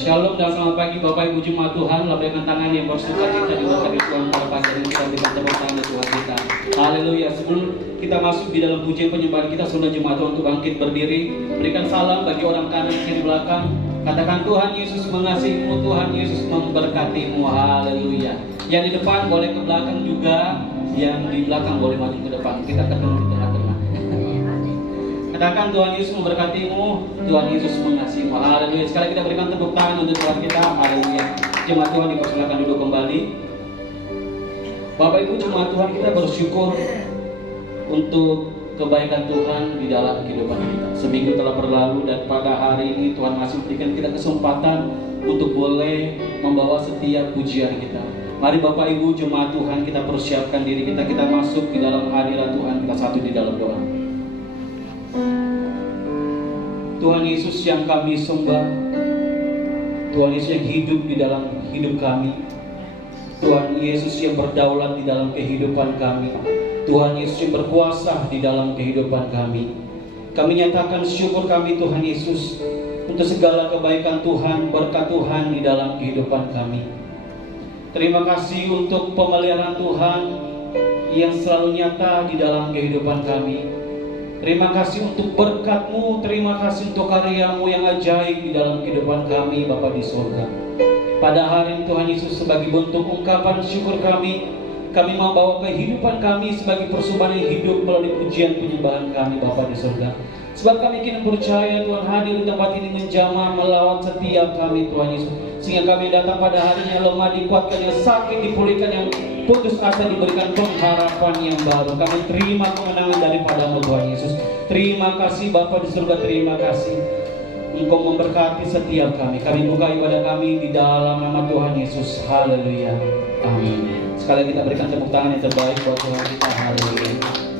Shalom dan selamat pagi Bapak Ibu Jemaat Tuhan. Lambaikan tangan yang bersuka cita di hadapan Tuhan pada pagi hari ini. Kita berikan tepuk tangan Tuhan kita. Haleluya. Sebelum kita masuk di dalam pujian penyembahan kita, saudara jemaat Tuhan untuk bangkit berdiri. Berikan salam bagi orang kanan kiri belakang. Katakan Tuhan Yesus mengasihimu, Tuhan Yesus memberkatimu. Haleluya. Yang di depan boleh ke belakang juga, yang di belakang boleh maju ke depan. Kita ketemu di tengah-tengah. Katakan Tuhan Yesus memberkatimu, Tuhan Yesus mengasihimu. Haleluya. Sekali kita berikan tepuk tangan untuk Tuhan kita. Haleluya. Jemaat Tuhan dipersilakan duduk kembali. Bapak Ibu jemaat Tuhan, kita bersyukur untuk kebaikan Tuhan di dalam kehidupan kita. Seminggu telah berlalu dan pada hari ini Tuhan masih memberikan kita kesempatan untuk boleh membawa setiap pujian kita. Mari Bapak Ibu jemaat Tuhan, kita persiapkan diri kita masuk di dalam hadirat Tuhan. Kita satu di dalam doa. Tuhan Yesus yang kami sembah, Tuhan Yesus yang hidup di dalam hidup kami, Tuhan Yesus yang berdaulat di dalam kehidupan kami, Tuhan Yesus yang berkuasa di dalam kehidupan kami. Kami nyatakan syukur kami Tuhan Yesus untuk segala kebaikan Tuhan, berkat Tuhan di dalam kehidupan kami. Terima kasih untuk pemeliharaan Tuhan yang selalu nyata di dalam kehidupan kami. Terima kasih untuk berkat-Mu, terima kasih untuk karya-Mu yang ajaib di dalam kehidupan kami Bapa di surga. Pada hari ini Tuhan Yesus sebagai bentuk ungkapan syukur kami membawa kehidupan kami sebagai persembahan yang hidup melalui pujian penyembahan kami Bapa di surga. Sebab kami kini percaya Tuhan hadir di tempat ini menjamah melawat setiap kami Tuhan Yesus. Sehingga kami datang pada hari ini yang lemah dikuatkan, yang sakit dipulihkan, yang putus asa diberikan pengharapan yang baru. Kami terima kemenangan daripada-Mu Tuhan Yesus. Terima kasih Bapa di surga, terima kasih Engkau memberkati setiap kami. Kami buka ibadah kami di dalam nama Tuhan Yesus. Haleluya. Amin. Sekali kita berikan tepuk tangan yang terbaik buat Tuhan kita. Haleluya.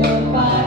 Goodbye.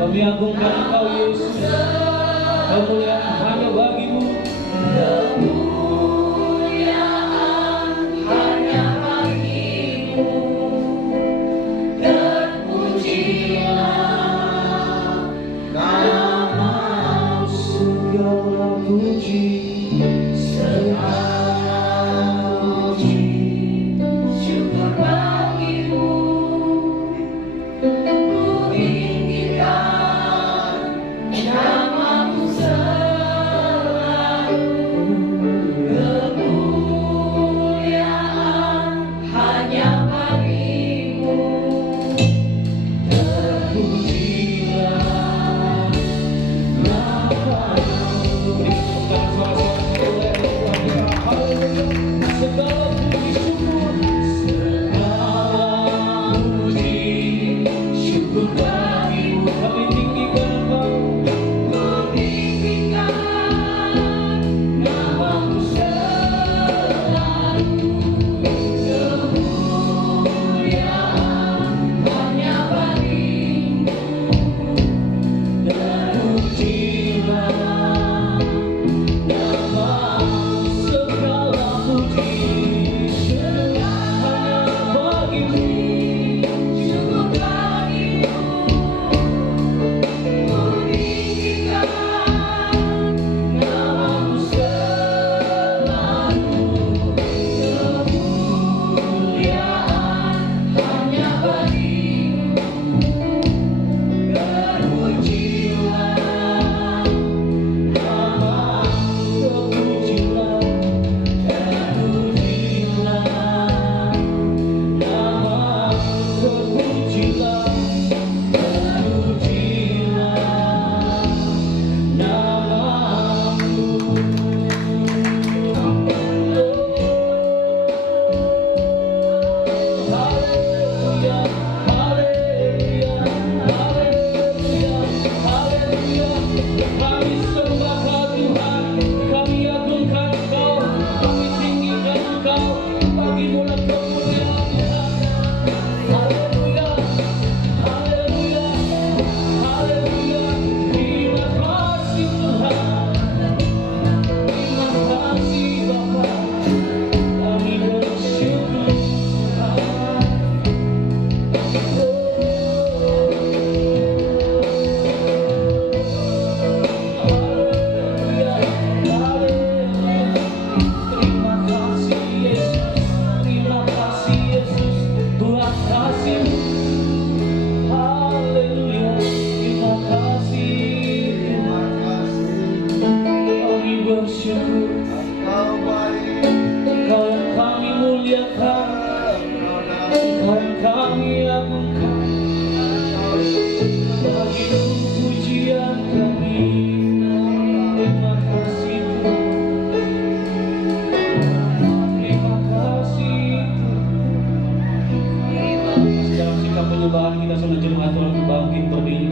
Kami agungkan Engkau Yesus. Kemuliaan hanya bagimu. Kemuliaan hanya bagimu. Terpujilah namamu. Segala puji, Segala puji, syukur bagimu. Ku tinggikan namamu selalu. Kemuliaan hanya bagimu. Terpujilah namamu. segala puji syukur, Segala puji, syukur bagimu. kami tinggikan Engkau. Ku tinggikan namamu selalu. Kemuliaan hanya bagimu. Terpujilah namamu. Segala puji, hanya bagimu. Syukur bagimu. Ku tinggikan namamu selalu. Kemuliaan hanya bagimu. Terpujilah namamu. Terpujilah, Terpujilah namamu. terpujilah, Terpujilah namamu. haleluya, haleluya, haleluya, haleluya. Kami sembah Kau Tuhan, kami agungkan Engkau, kami tinggikan Engkau. Bagimu-lah kemuliaan Tuhan. Haleluya, haleluya, haleluya. Terima kasih Tuhan, terima kasih Bapa. Kami bersyukur Tuhan. Haleluya, haleluya. Terima kasih Yesus, terima kasih Yesus, Tuhan kasih-Mu. Haleluya, terima kasih Tuhan. Kami bersyukur, Engkau yang kami muliakan, Engkau yang kami agungkan. Bagimu pujian kami. Terima kasih Tuhan. Terima kasih Tuhan. Dalam sikap penyembahan kita sudah jemaat Tuhan bangkit berdiri.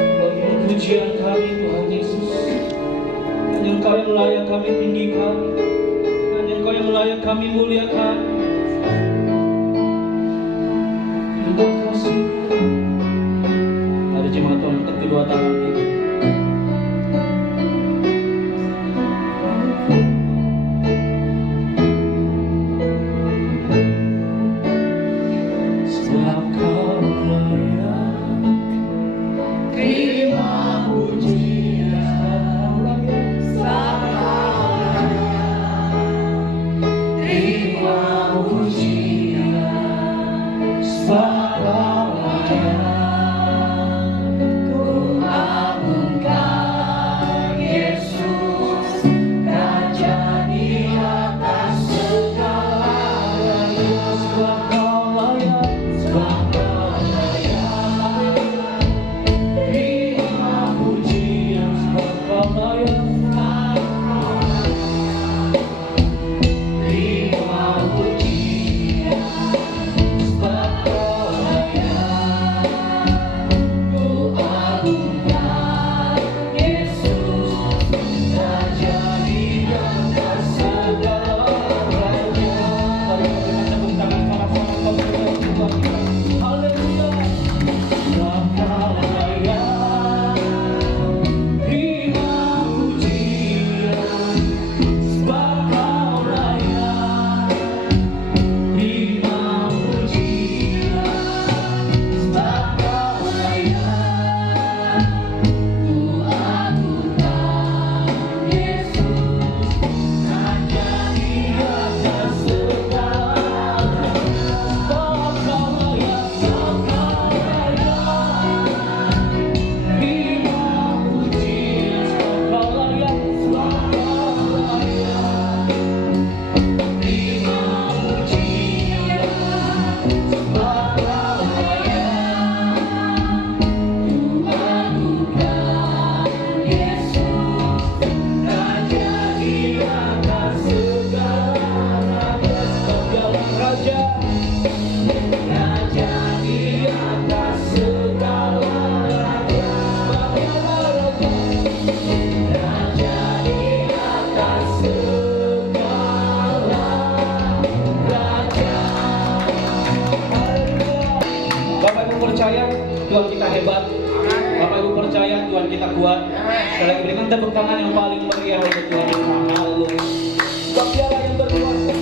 Bagimu pujian kami Tuhan Yesus. Hanya Engkau yang layak kami tinggikan, hanya Engkau yang layak kami muliakan. Terima kasih. Ada jemaat Tuhan angkat kedua tangan kita. Sebab Kau layak, Terima pujian, terima pujian, sebab Kau percaya Tuhan kita hebat. Bapak Ibu percaya Tuhan kita kuat. Sekali lagi berikan tepuk tangan yang paling meriah untuk Tuhan kita. Haleluya. Sebab Dialah yang berkuasa.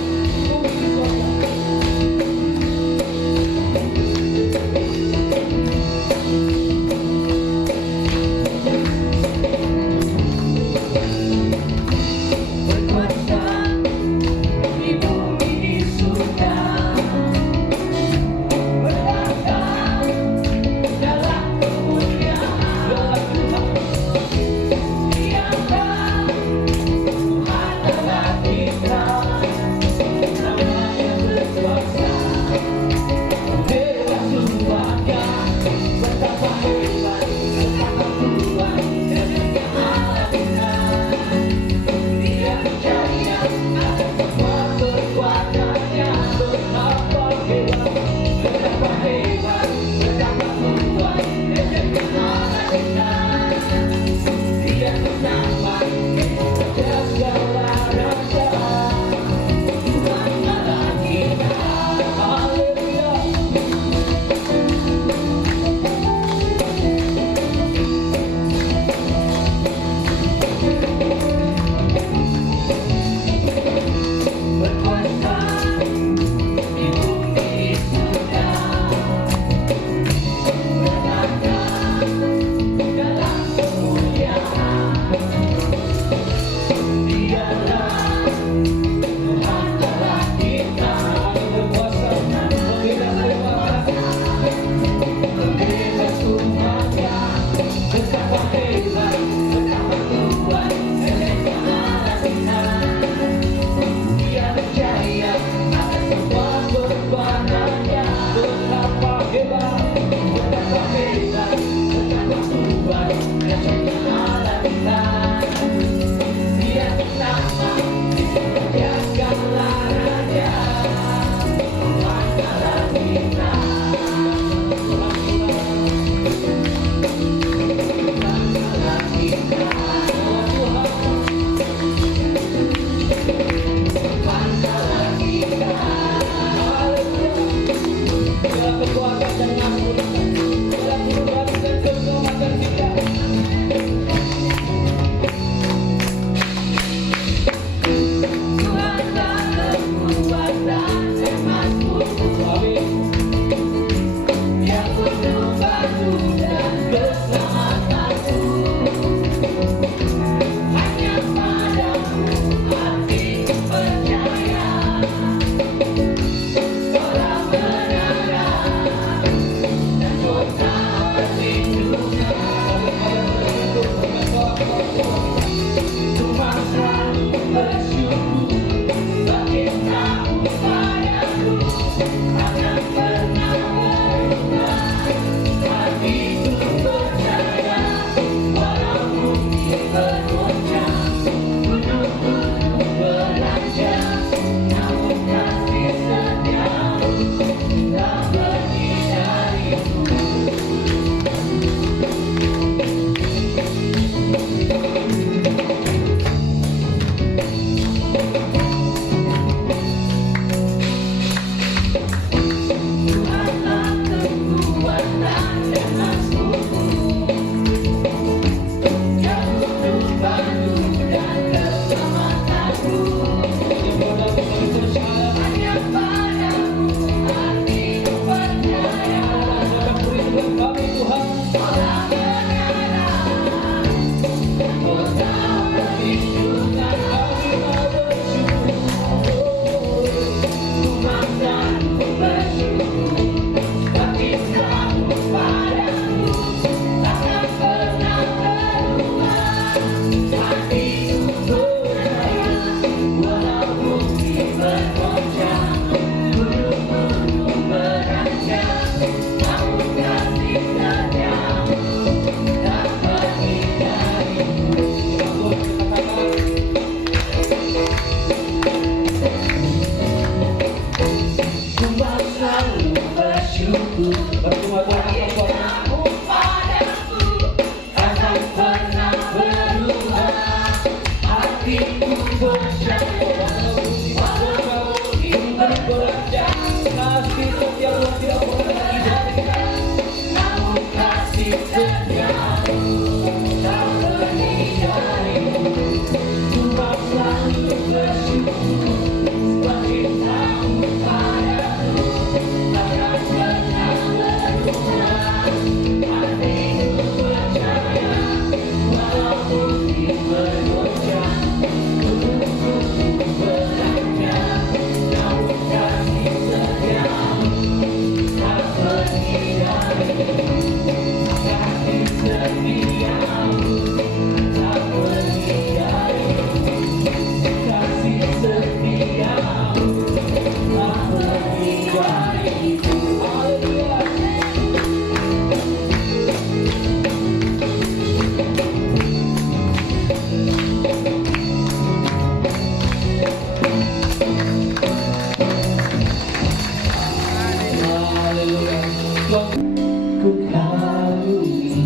Ku kagumi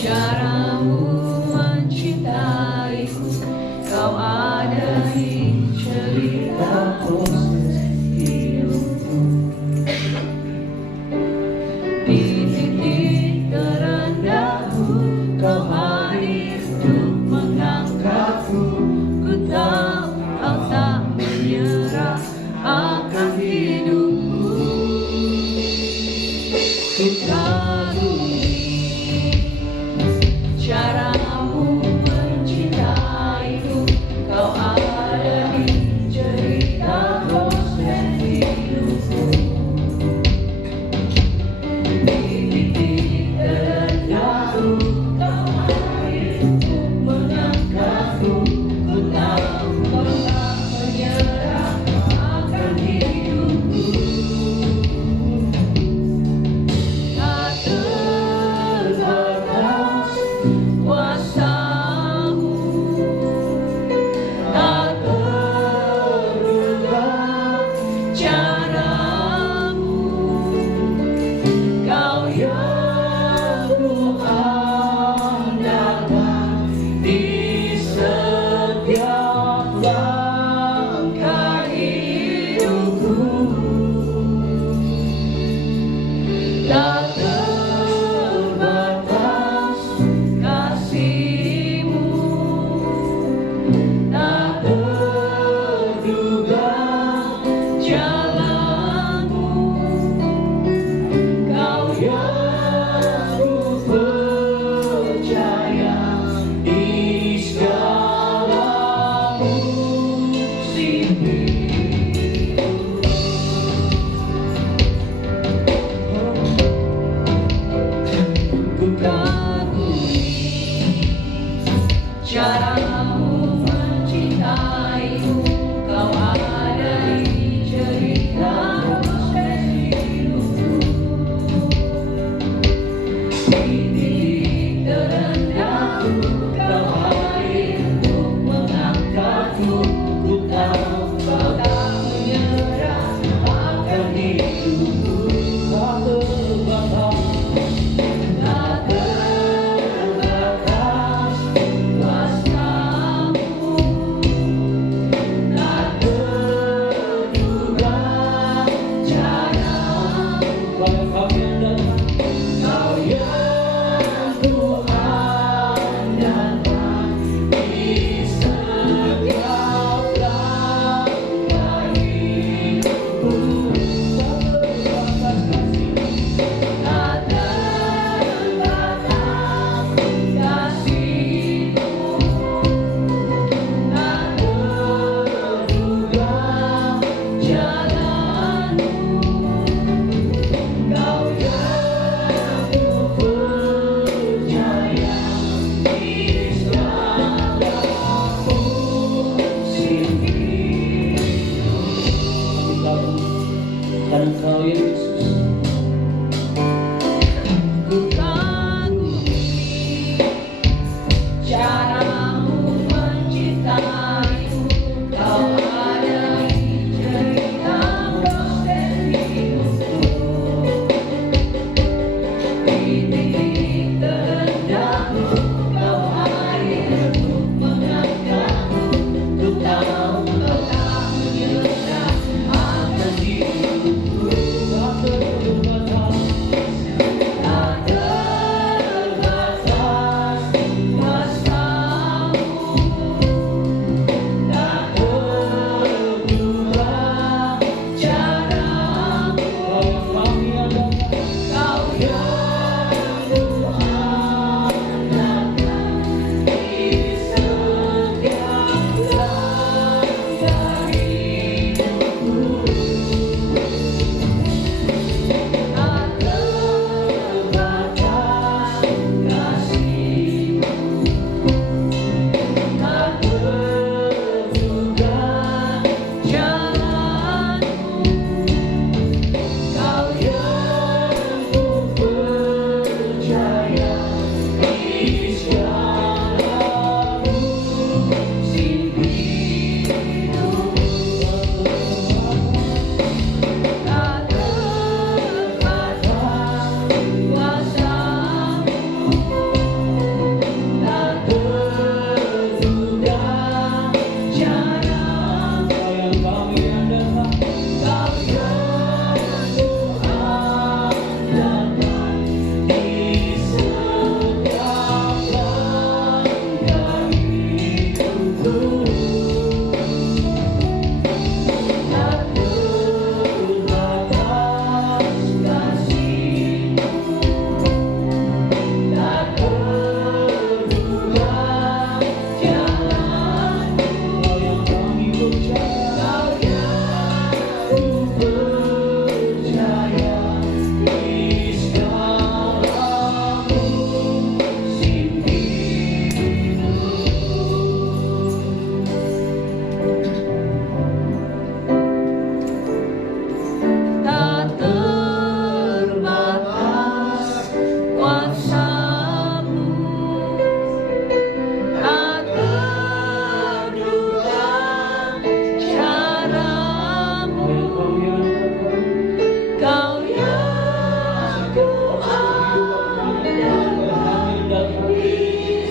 Caramu mencintaiku, kau ada di cerita proses hidupku. Di titik terendahku, kau hadir untuk mengangkatku. Ku tahu kau tak menyerah akan hidupku. Ku kagumi caramu mencintaiku, kau ada di cerita proses hidupku. Di titik terendahku, kau hadir untuk mengangkatku. Ku tahu kau tak menyerah akan hidupku.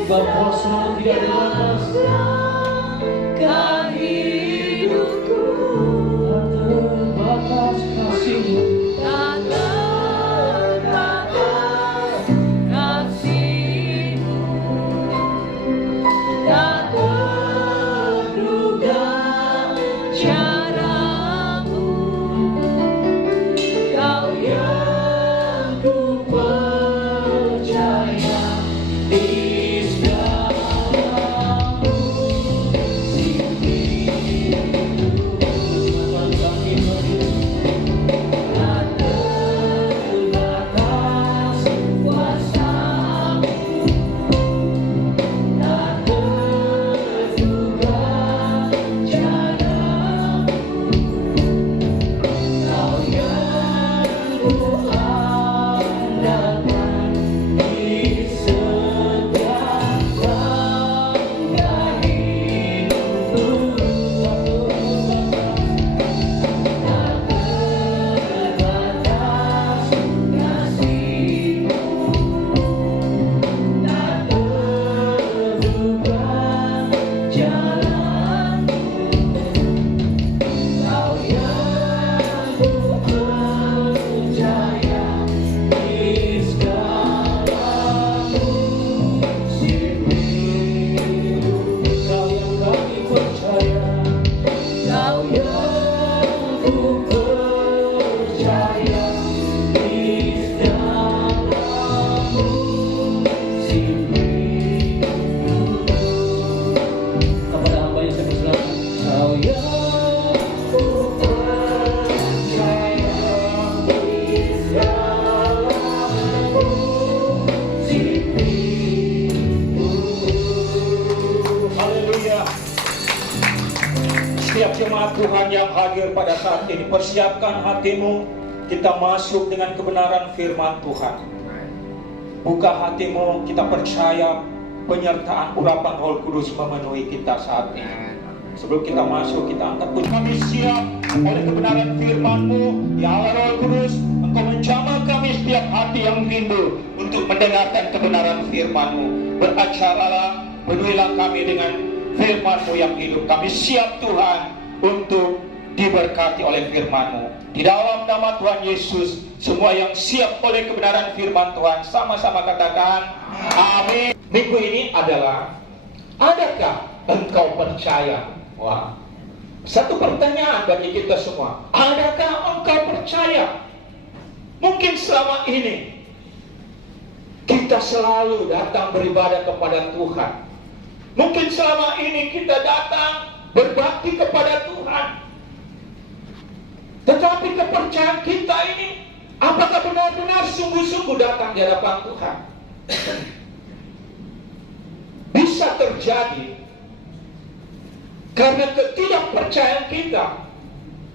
Sebab Kau selalu tidak terbatas. Kan hidupku Tak terbatas kasih-Mu. tak terbatas kasih-Mu, tak terduga caramu. Kau yang ku percaya di segala-Mu. Tak terbatas kuasa-Mu, tak terduga caramu. Kau yang ku andalkan di setiap langkah hidupku. Tak terbatas kasih-Mu, tak terduga jalan-Mu. Kau yang ku percaya di segala-Mu. Kau yang kami percaya. Kau yang ku percaya di segala-Mu. Kepada hamba yang saya persilakan. Kau yang Ku percaya di segala-Mu. Haleluya. Setiap jemaat Tuhan yang hadir pada saat ini, persiapkan hatimu, kita masuk dengan kebenaran firman Tuhan. Buka hatimu, kita percaya penyertaan urapan Roh Kudus memenuhi kita saat ini. Sebelum kita masuk, kita angkat puji. Kami siap oleh kebenaran firman-Mu, ya Allah Roh Kudus. Engkau menjamah kami setiap hati yang rindu untuk mendengarkan kebenaran firman-Mu. Beracaralah, penuhilah kami dengan firman-Mu yang hidup. Kami siap Tuhan untuk diberkati oleh firman-Mu. Di dalam nama Tuhan Yesus, semua yang siap oleh kebenaran firman Tuhan, sama-sama katakan amin. Minggu ini adalah, adakah engkau percaya? Wah, satu pertanyaan bagi kita semua. Adakah engkau percaya? Mungkin selama ini kita selalu datang beribadah kepada Tuhan. Mungkin selama ini kita datang berbakti kepada Tuhan. Tetapi kepercayaan kita ini, apakah benar-benar sungguh-sungguh datang di hadapan Tuhan? Bisa terjadi karena ketidakpercayaan kita,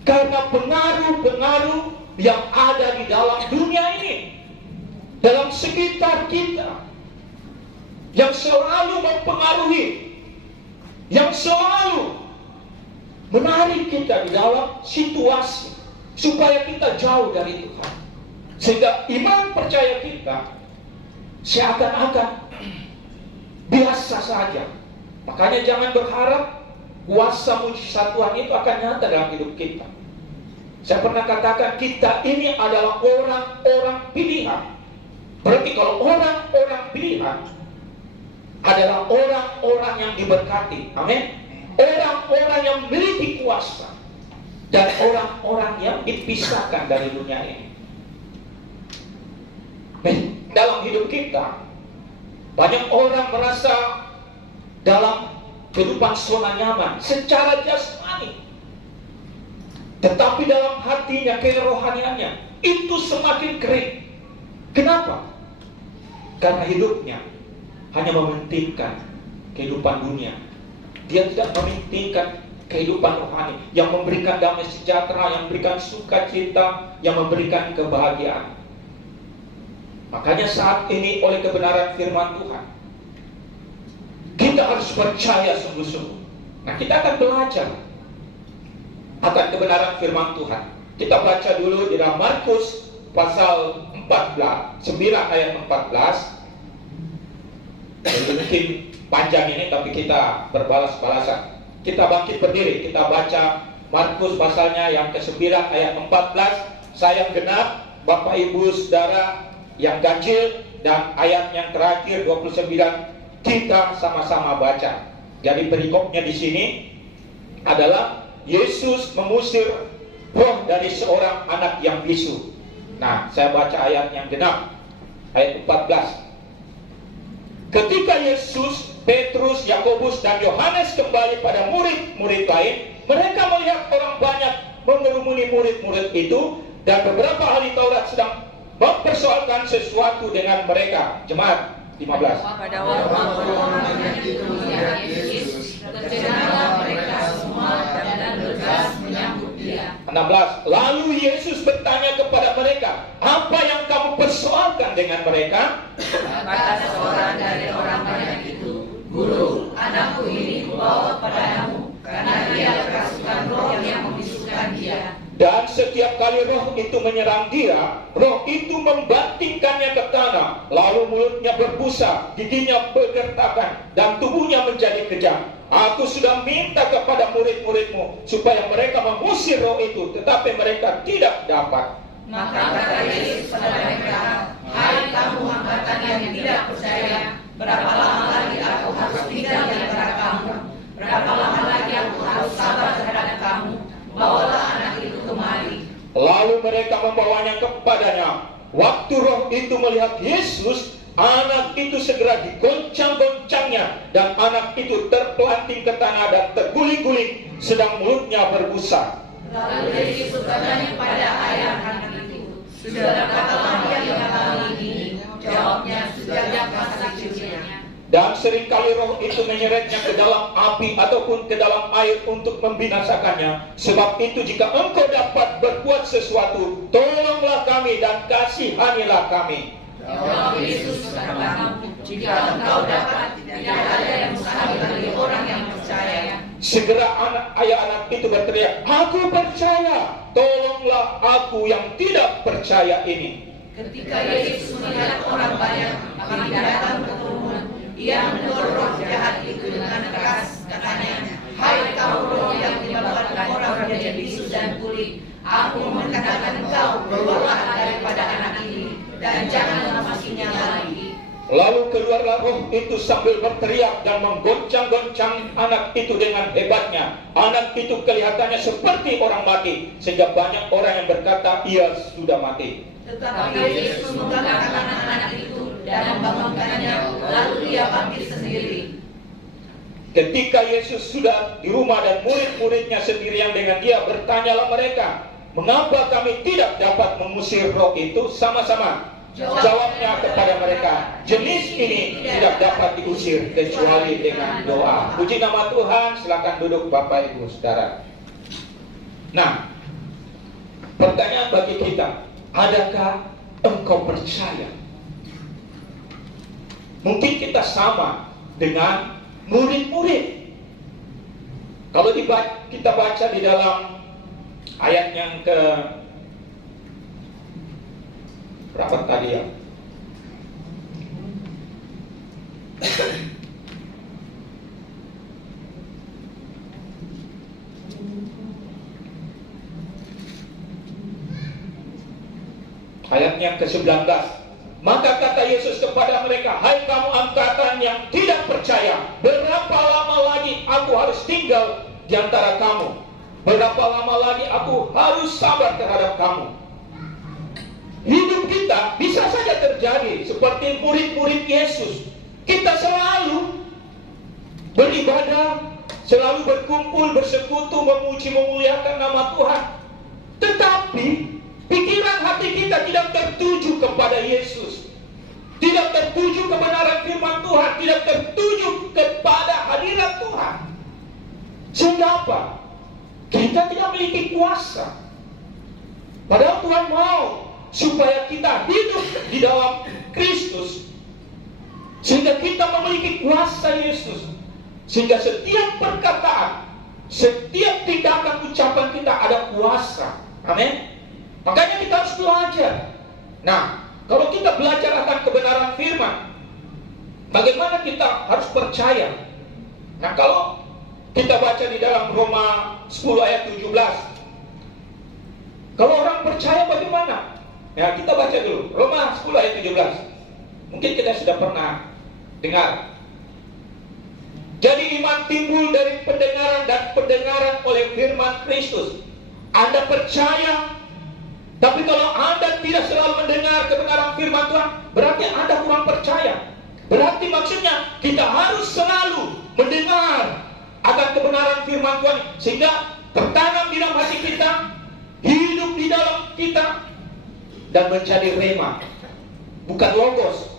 karena pengaruh-pengaruh yang ada di dalam dunia ini, dalam sekitar kita, yang selalu mempengaruhi, yang selalu menarik kita di dalam situasi supaya kita jauh dari Tuhan. Sehingga iman percaya kita seakan-akan biasa saja. Makanya jangan berharap kuasa mujizat Tuhan itu akan nyata dalam hidup kita. Saya pernah katakan, kita ini adalah orang-orang pilihan. Berarti kalau orang-orang pilihan adalah orang-orang yang diberkati. Amin. Orang-orang yang memiliki kuasa dan orang-orang yang dipisahkan dari dunia ini. Dalam hidup kita, banyak orang merasa dalam kehidupan zona nyaman secara jasmani, tetapi dalam hatinya, kerohaniannya itu semakin kering. Kenapa? Karena hidupnya hanya mementingkan kehidupan dunia. Dia tidak mementingkan kehidupan rohani yang memberikan damai sejahtera, yang memberikan sukacita, yang memberikan kebahagiaan. Makanya saat ini oleh kebenaran firman Tuhan, kita harus percaya sungguh-sungguh. Nah, kita akan belajar akan kebenaran firman Tuhan. Kita baca dulu di dalam Markus pasal 9 ayat 14. Jadi mungkin panjang ini, tapi kita berbalas-balasan. Kita bangkit berdiri, kita baca Markus pasalnya yang ke-9 ayat 14. Sayang genap, Bapak Ibu Saudara yang ganjil, dan ayat yang terakhir 29 kita sama-sama baca. Jadi perikopnya di sini adalah Yesus mengusir roh dari seorang anak yang bisu. Nah, saya baca ayat yang genap, ayat 14. Ketika Yesus, Petrus, Yakobus, dan Yohanes kembali pada murid-murid lain, mereka melihat orang banyak mengerumuni murid-murid itu, dan beberapa ahli Taurat sedang mempersoalkan sesuatu dengan mereka. Jemaat 15. Pada waktu orang banyak itu melihat Yesus, tercenanglah mereka semua dan bergegas menyambut Dia. 16. Lalu Yesus bertanya kepada mereka, apa yang kamu persoalkan dengan mereka? Kata seorang dari orang banyak itu, Guru, anakku ini kubawa kepadamu, karena dia kerasukan roh yang membisukan dia. Dan setiap kali roh itu menyerang dia, roh itu membantingkannya ke tanah, lalu mulutnya berbusa, giginya bergertakan, dan tubuhnya menjadi kejam. Aku sudah minta kepada murid-muridmu supaya mereka mengusir roh itu, tetapi mereka tidak dapat. Maka kata Yesus pada mereka, hai kamu angkatan yang tidak percaya, berapa lama lagi aku harus tinggal di antara kamu? Berapa lama lagi aku harus sabar terhadap kamu? Bawalah anak itu kemari. Lalu mereka membawanya kepadanya. Waktu roh itu melihat Yesus, anak itu segera digoncang-goncangnya, dan anak itu terpelanting ke tanah dan terguling-guling, sedang mulutnya berbusa. Lalu Yesus bertanya pada ayah anak itu, sudah berapa lama dia mengalami ini? Jawabnya, sejak masa kecilnya. Dan seringkali roh itu menyeretnya ke dalam api ataupun ke dalam air untuk membinasakannya. Sebab itu jika engkau dapat berbuat sesuatu, tolonglah kami dan kasihanilah kami. Jawab Yesus kepada kamu, jika engkau dapat, tidak ada yang mustahil bagi orang yang percaya. Segera ayah anak itu berteriak, aku percaya, tolonglah aku yang tidak percaya ini. Ketika Yesus melihat orang banyak makin datang ke kerumunan, ia menegur roh jahat itu dengan keras, katanya, hai kamu roh yang menyebabkan orang menjadi bisu dan tuli, aku mengatakan engkau keluarlah daripada anak ini, dan jangan memasukinya lagi. Lalu keluarlah roh itu sambil berteriak dan menggoncang-goncang anak itu dengan hebatnya. Anak itu kelihatannya seperti orang mati, sehingga banyak orang yang berkata ia sudah mati. Tetapi Yesus mengangkat anak itu dan membangunkannya, lalu dia bangkit sendiri. Ketika Yesus sudah di rumah dan murid-muridnya sendirian dengan dia, bertanyalah mereka, mengapa kami tidak dapat mengusir roh itu? Sama-sama jawabnya kepada mereka, jenis ini tidak dapat diusir kecuali dengan doa. Puji nama Tuhan. Silakan duduk Bapak Ibu Saudara. Nah, pertanyaan bagi kita, adakah engkau percaya? Mungkin kita sama dengan murid-murid. Kalau kita baca di dalam ayat yang ke berapa tadi ya? Ayat yang ke-19. Maka kata Yesus kepada mereka, hai kamu angkatan yang tidak percaya, berapa lama lagi aku harus tinggal di antara kamu? Berapa lama lagi aku harus sabar terhadap kamu? Hidup kita bisa saja terjadi seperti murid-murid Yesus. Kita selalu beribadah, selalu berkumpul, bersekutu, memuji, memuliakan nama Tuhan. Tetapi pikiran hati kita tidak tertuju kepada Yesus, tidak tertuju kebenaran firman Tuhan, tidak tertuju kepada hadirat Tuhan. Sehingga apa? Kita tidak memiliki kuasa. Padahal Tuhan mau supaya kita hidup di dalam Kristus, sehingga kita memiliki kuasa Yesus, sehingga setiap perkataan, setiap tindakan ucapan kita ada kuasa. Amin. Makanya kita harus belajar. Nah, kalau kita belajar akan kebenaran firman, Bagaimana kita harus percaya? Nah, kalau kita baca di dalam Roma 10 ayat 17, kalau orang percaya bagaimana? Ya, kita baca dulu Roma 10 ayat 17. Mungkin kita sudah pernah dengar. Jadi iman timbul dari pendengaran, dan pendengaran oleh firman Kristus. Anda percaya, tapi kalau Anda tidak selalu mendengar kebenaran firman Tuhan, berarti Anda kurang percaya. Berarti maksudnya kita harus selalu mendengar akan kebenaran firman Tuhan, sehingga tertanam di dalam hati kita, hidup di dalam kita, dan menjadi rema, bukan logos.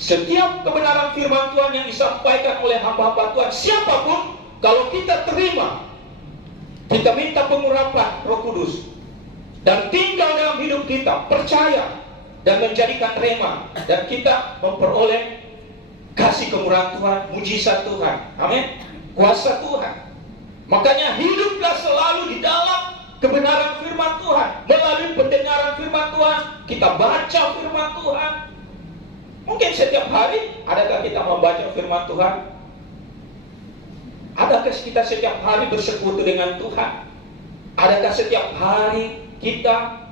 Setiap kebenaran firman Tuhan yang disampaikan oleh hamba-hamba Tuhan, siapapun, kalau kita terima, kita minta pengurapan Roh Kudus dan tinggal dalam hidup kita, percaya dan menjadikan rema, dan kita memperoleh kasih kemurahan Tuhan, mujizat Tuhan, amin, kuasa Tuhan. Makanya hiduplah selalu di dalam kebenaran firman Tuhan, melalui pendengaran firman Tuhan, kita baca firman Tuhan. Mungkin setiap hari, adakah kita membaca firman Tuhan? Adakah kita setiap hari bersekutu dengan Tuhan? Adakah setiap hari kita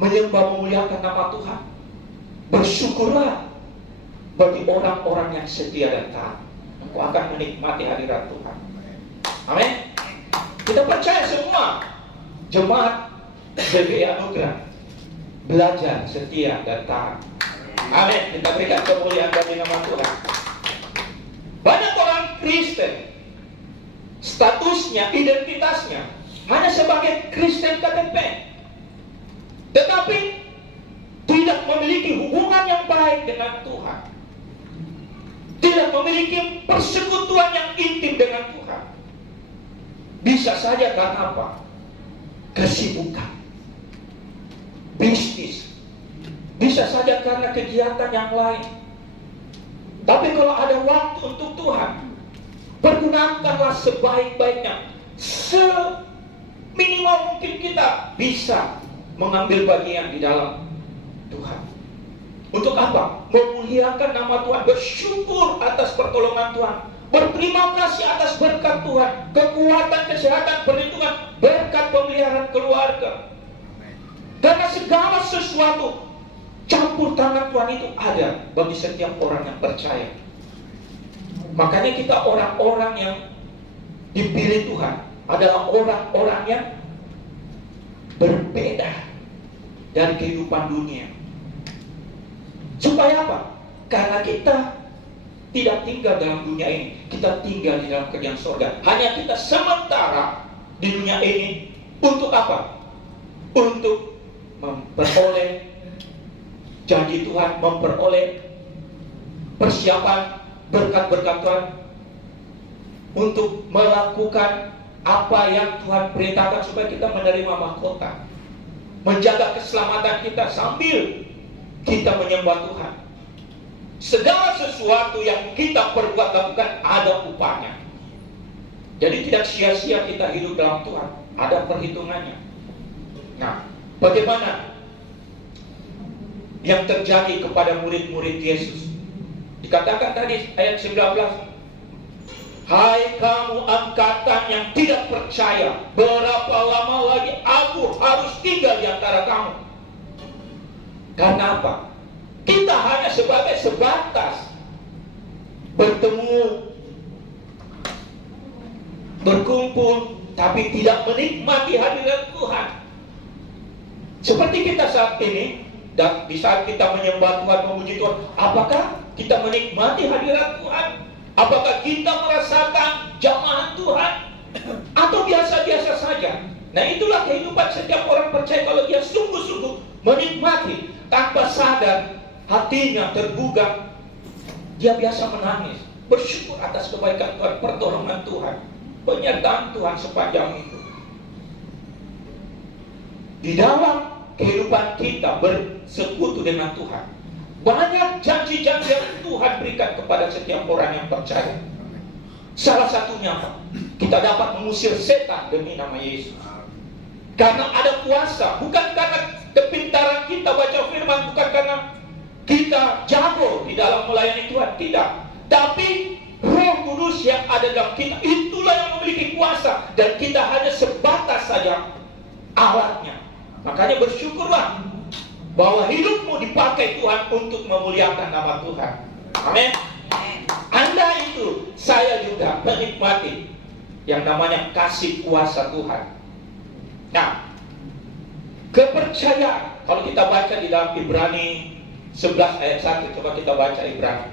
menyembah, memuliakan nama Tuhan? Bersyukurlah bagi orang-orang yang setia dan taat. Engkau akan menikmati hadirat Tuhan. Amin. Kita percaya semua jemaat GBI Anugerah belajar setia dan taat. Amin. Kita berikan kemuliaan bagi nama Tuhan. Banyak orang Kristen, statusnya, identitasnya hanya sebagai Kristen KTP, tetapi tidak memiliki hubungan yang baik dengan Tuhan, tidak memiliki persekutuan yang intim dengan Tuhan. Bisa saja karena apa? Kesibukan, bisnis, bisa saja karena kegiatan yang lain. Tapi kalau ada waktu untuk Tuhan, pergunakanlah sebaik-baiknya. Seminimal mungkin kita bisa mengambil bagian di dalam Tuhan. Untuk apa? Memuliakan nama Tuhan, bersyukur atas pertolongan Tuhan, berterima kasih atas berkat Tuhan, kekuatan, kesehatan, perlindungan, berkat pemeliharaan keluarga. Karena segala sesuatu campur tangan Tuhan itu ada bagi setiap orang yang percaya. Makanya kita orang-orang yang dipilih Tuhan adalah orang-orang yang berbeda dari kehidupan dunia. Supaya apa? Karena kita tidak tinggal dalam dunia ini, kita tinggal di dalam kerajaan surga. Hanya kita sementara di dunia ini untuk apa? Untuk memperoleh janji Tuhan, memperoleh persiapan berkat-berkat Tuhan, untuk melakukan apa yang Tuhan perintahkan supaya kita menerima mahkota, menjaga keselamatan kita sambil kita menyembah Tuhan. Segala sesuatu yang kita perbuat lakukan ada upahnya. Jadi tidak sia-sia kita hidup dalam Tuhan, ada perhitungannya. Nah, bagaimana yang terjadi kepada murid-murid Yesus? Dikatakan tadi ayat 19, hai kamu angkatan yang tidak percaya, berapa lama lagi aku harus tinggal di antara kamu? Karena apa? Kita hanya sebagai sebatas bertemu, berkumpul, tapi tidak menikmati hadirat Tuhan. Seperti kita saat ini, dan di saat kita menyembah Tuhan, memuji Tuhan, apakah kita menikmati hadirat Tuhan? Apakah kita merasakan jamahan Tuhan? Atau biasa-biasa saja? Nah, itulah kehidupan setiap orang percaya. Kalau dia sungguh-sungguh menikmati, tanpa sadar hatinya tergugah, dia biasa menangis, bersyukur atas kebaikan Tuhan, pertolongan Tuhan, penyertaan Tuhan sepanjang itu. Di dalam kehidupan kita bersekutu dengan Tuhan, banyak janji-janji yang Tuhan berikan kepada setiap orang yang percaya. Salah satunya apa? Kita dapat mengusir setan demi nama Yesus. Karena ada kuasa, bukan karena kepintaran kita baca firman, bukan karena kita jago di dalam melayani Tuhan, tidak. Tapi Roh Kudus yang ada dalam kita, itulah yang memiliki kuasa, dan kita hanya sebatas saja alatnya. Makanya bersyukurlah bahwa hidupmu dipakai Tuhan untuk memuliakan nama Tuhan. Amin. Anda itu, saya juga menikmati yang namanya kasih kuasa Tuhan. Nah, kepercayaan, kalau kita baca di dalam Ibrani 11 ayat 1, coba kita baca Ibrani.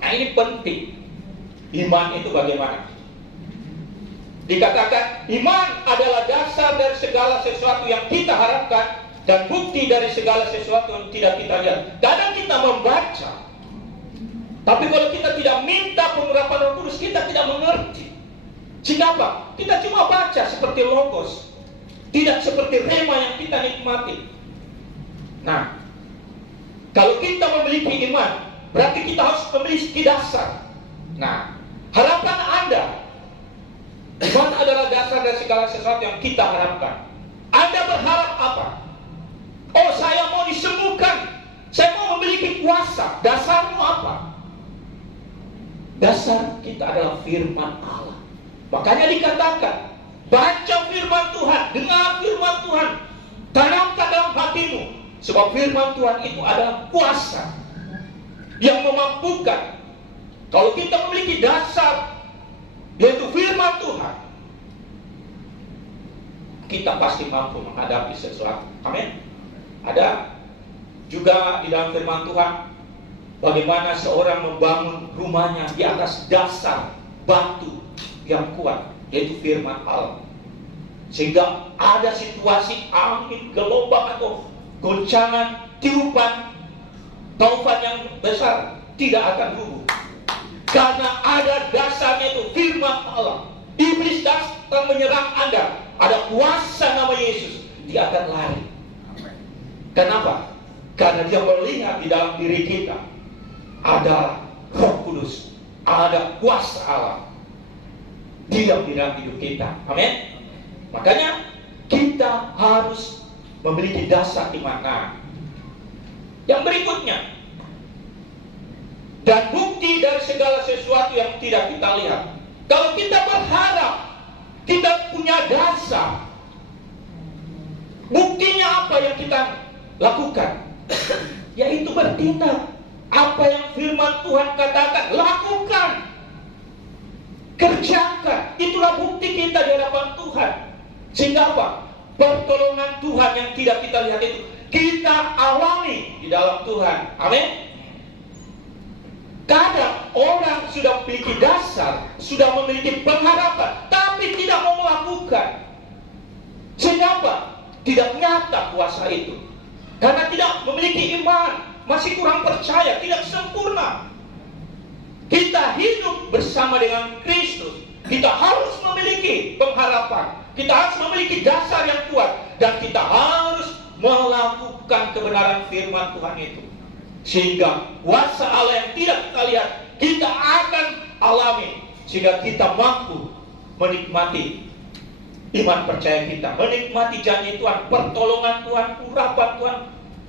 Nah, ini penting. Iman itu bagaimana? Dikatakan iman adalah dasar dari segala sesuatu yang kita harapkan dan bukti dari segala sesuatu yang tidak kita lihat. Kadang kita membaca, tapi kalau kita tidak minta pengurapan Roh Kudus, kita tidak mengerti. Sehingga apa? Kita cuma baca seperti logos, tidak seperti rema yang kita nikmati. Nah, kalau kita memiliki iman, berarti kita harus memiliki dasar. Nah, harapan Anda, iman adalah dasar dari segala sesuatu yang kita harapkan. Anda berharap apa? Oh, saya mau disembuhkan, saya mau memiliki kuasa. Dasarmu apa? Dasar kita adalah firman Allah. Makanya dikatakan, baca firman Tuhan, dengar firman Tuhan, tanamkan dalam hatimu. Sebab firman Tuhan itu adalah kuasa yang memampukan. Kalau kita memiliki dasar, yaitu firman Tuhan, kita pasti mampu menghadapi sesuatu. Amin. Ada juga di dalam firman Tuhan, bagaimana seorang membangun rumahnya di atas dasar batu yang kuat, yaitu firman Allah. Sehingga ada situasi angin, gelombang atau goncangan, tiupan, taufan yang besar tidak akan rubuh. Karena ada dasarnya itu firman Allah. Iblis datang menyerang Anda, ada kuasa nama Yesus, dia akan lari. Kenapa? Karena dia melihat di dalam diri kita ada Roh Kudus, ada kuasa Allah diam di dalam hidup kita. Amin. Makanya kita harus memiliki dasar iman. Nah, yang berikutnya, dan bukti dari segala sesuatu yang tidak kita lihat. Kalau kita berharap, kita punya dasar, buktinya apa yang kita lakukan? Yaitu bertindak. Apa yang firman Tuhan katakan, lakukan, kerjakan. Itulah bukti kita di hadapan Tuhan. Sehingga apa? Pertolongan Tuhan yang tidak kita lihat itu kita alami di dalam Tuhan. Amin. Kadang orang sudah memiliki dasar, sudah memiliki pengharapan, tapi tidak mau melakukan. Sehingga apa? Tidak nyata kuasa itu. Karena tidak memiliki iman, masih kurang percaya, tidak sempurna. Kita hidup bersama dengan Kristus, kita harus memiliki pengharapan, kita harus memiliki dasar yang kuat, dan kita harus melakukan kebenaran firman Tuhan itu. Sehingga kuasa Allah yang tidak kita lihat, kita akan alami. Sehingga kita mampu menikmati iman percaya kita, menikmati janji Tuhan, pertolongan Tuhan, urapan Tuhan,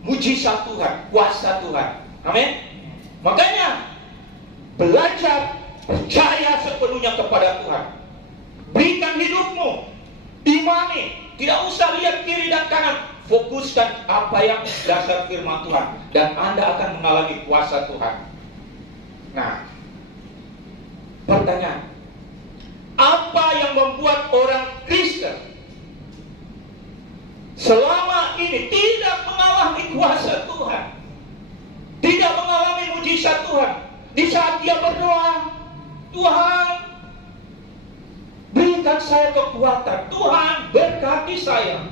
mujizat Tuhan, kuasa Tuhan. Amin. Makanya belajar percaya sepenuhnya kepada Tuhan. Berikan hidupmu, imani, tidak usah lihat kiri dan kanan, fokuskan apa yang dasar firman Tuhan, dan Anda akan mengalami kuasa Tuhan. Nah, pertanyaan, apa yang membuat orang Kristen selama ini tidak mengalami kuasa Tuhan, tidak mengalami mujizat Tuhan? Di saat dia berdoa, Tuhan berikan saya kekuatan, Tuhan berkati saya,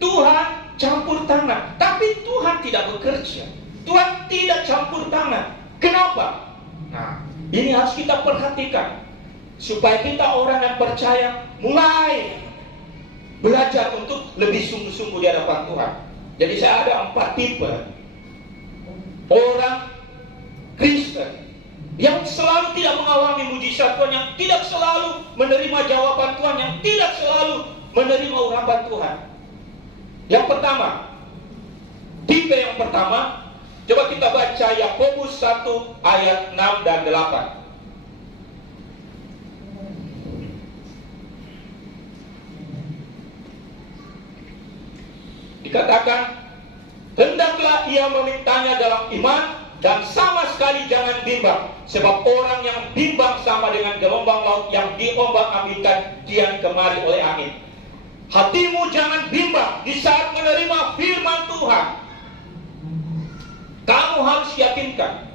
Tuhan campur tangan, tapi Tuhan tidak bekerja, Tuhan tidak campur tangan. Kenapa? Nah, ini harus kita perhatikan, supaya kita orang yang percaya mulai belajar untuk lebih sungguh-sungguh di hadapan Tuhan. Jadi saya ada 4 tipe orang Kristen yang selalu tidak mengalami mujizat Tuhan, yang tidak selalu menerima jawaban Tuhan, yang tidak selalu menerima urapan Tuhan. Yang pertama, tipe yang pertama, Coba kita baca Yakobus 1 ayat 6 dan 8. Dikatakan, hendaklah ia memintanya dalam iman dan sama sekali jangan bimbang, sebab orang yang bimbang sama dengan gelombang laut yang diombang-ambingkan kian kemari oleh angin. Hatimu jangan bimbang di saat menerima firman Tuhan. Kamu harus yakinkan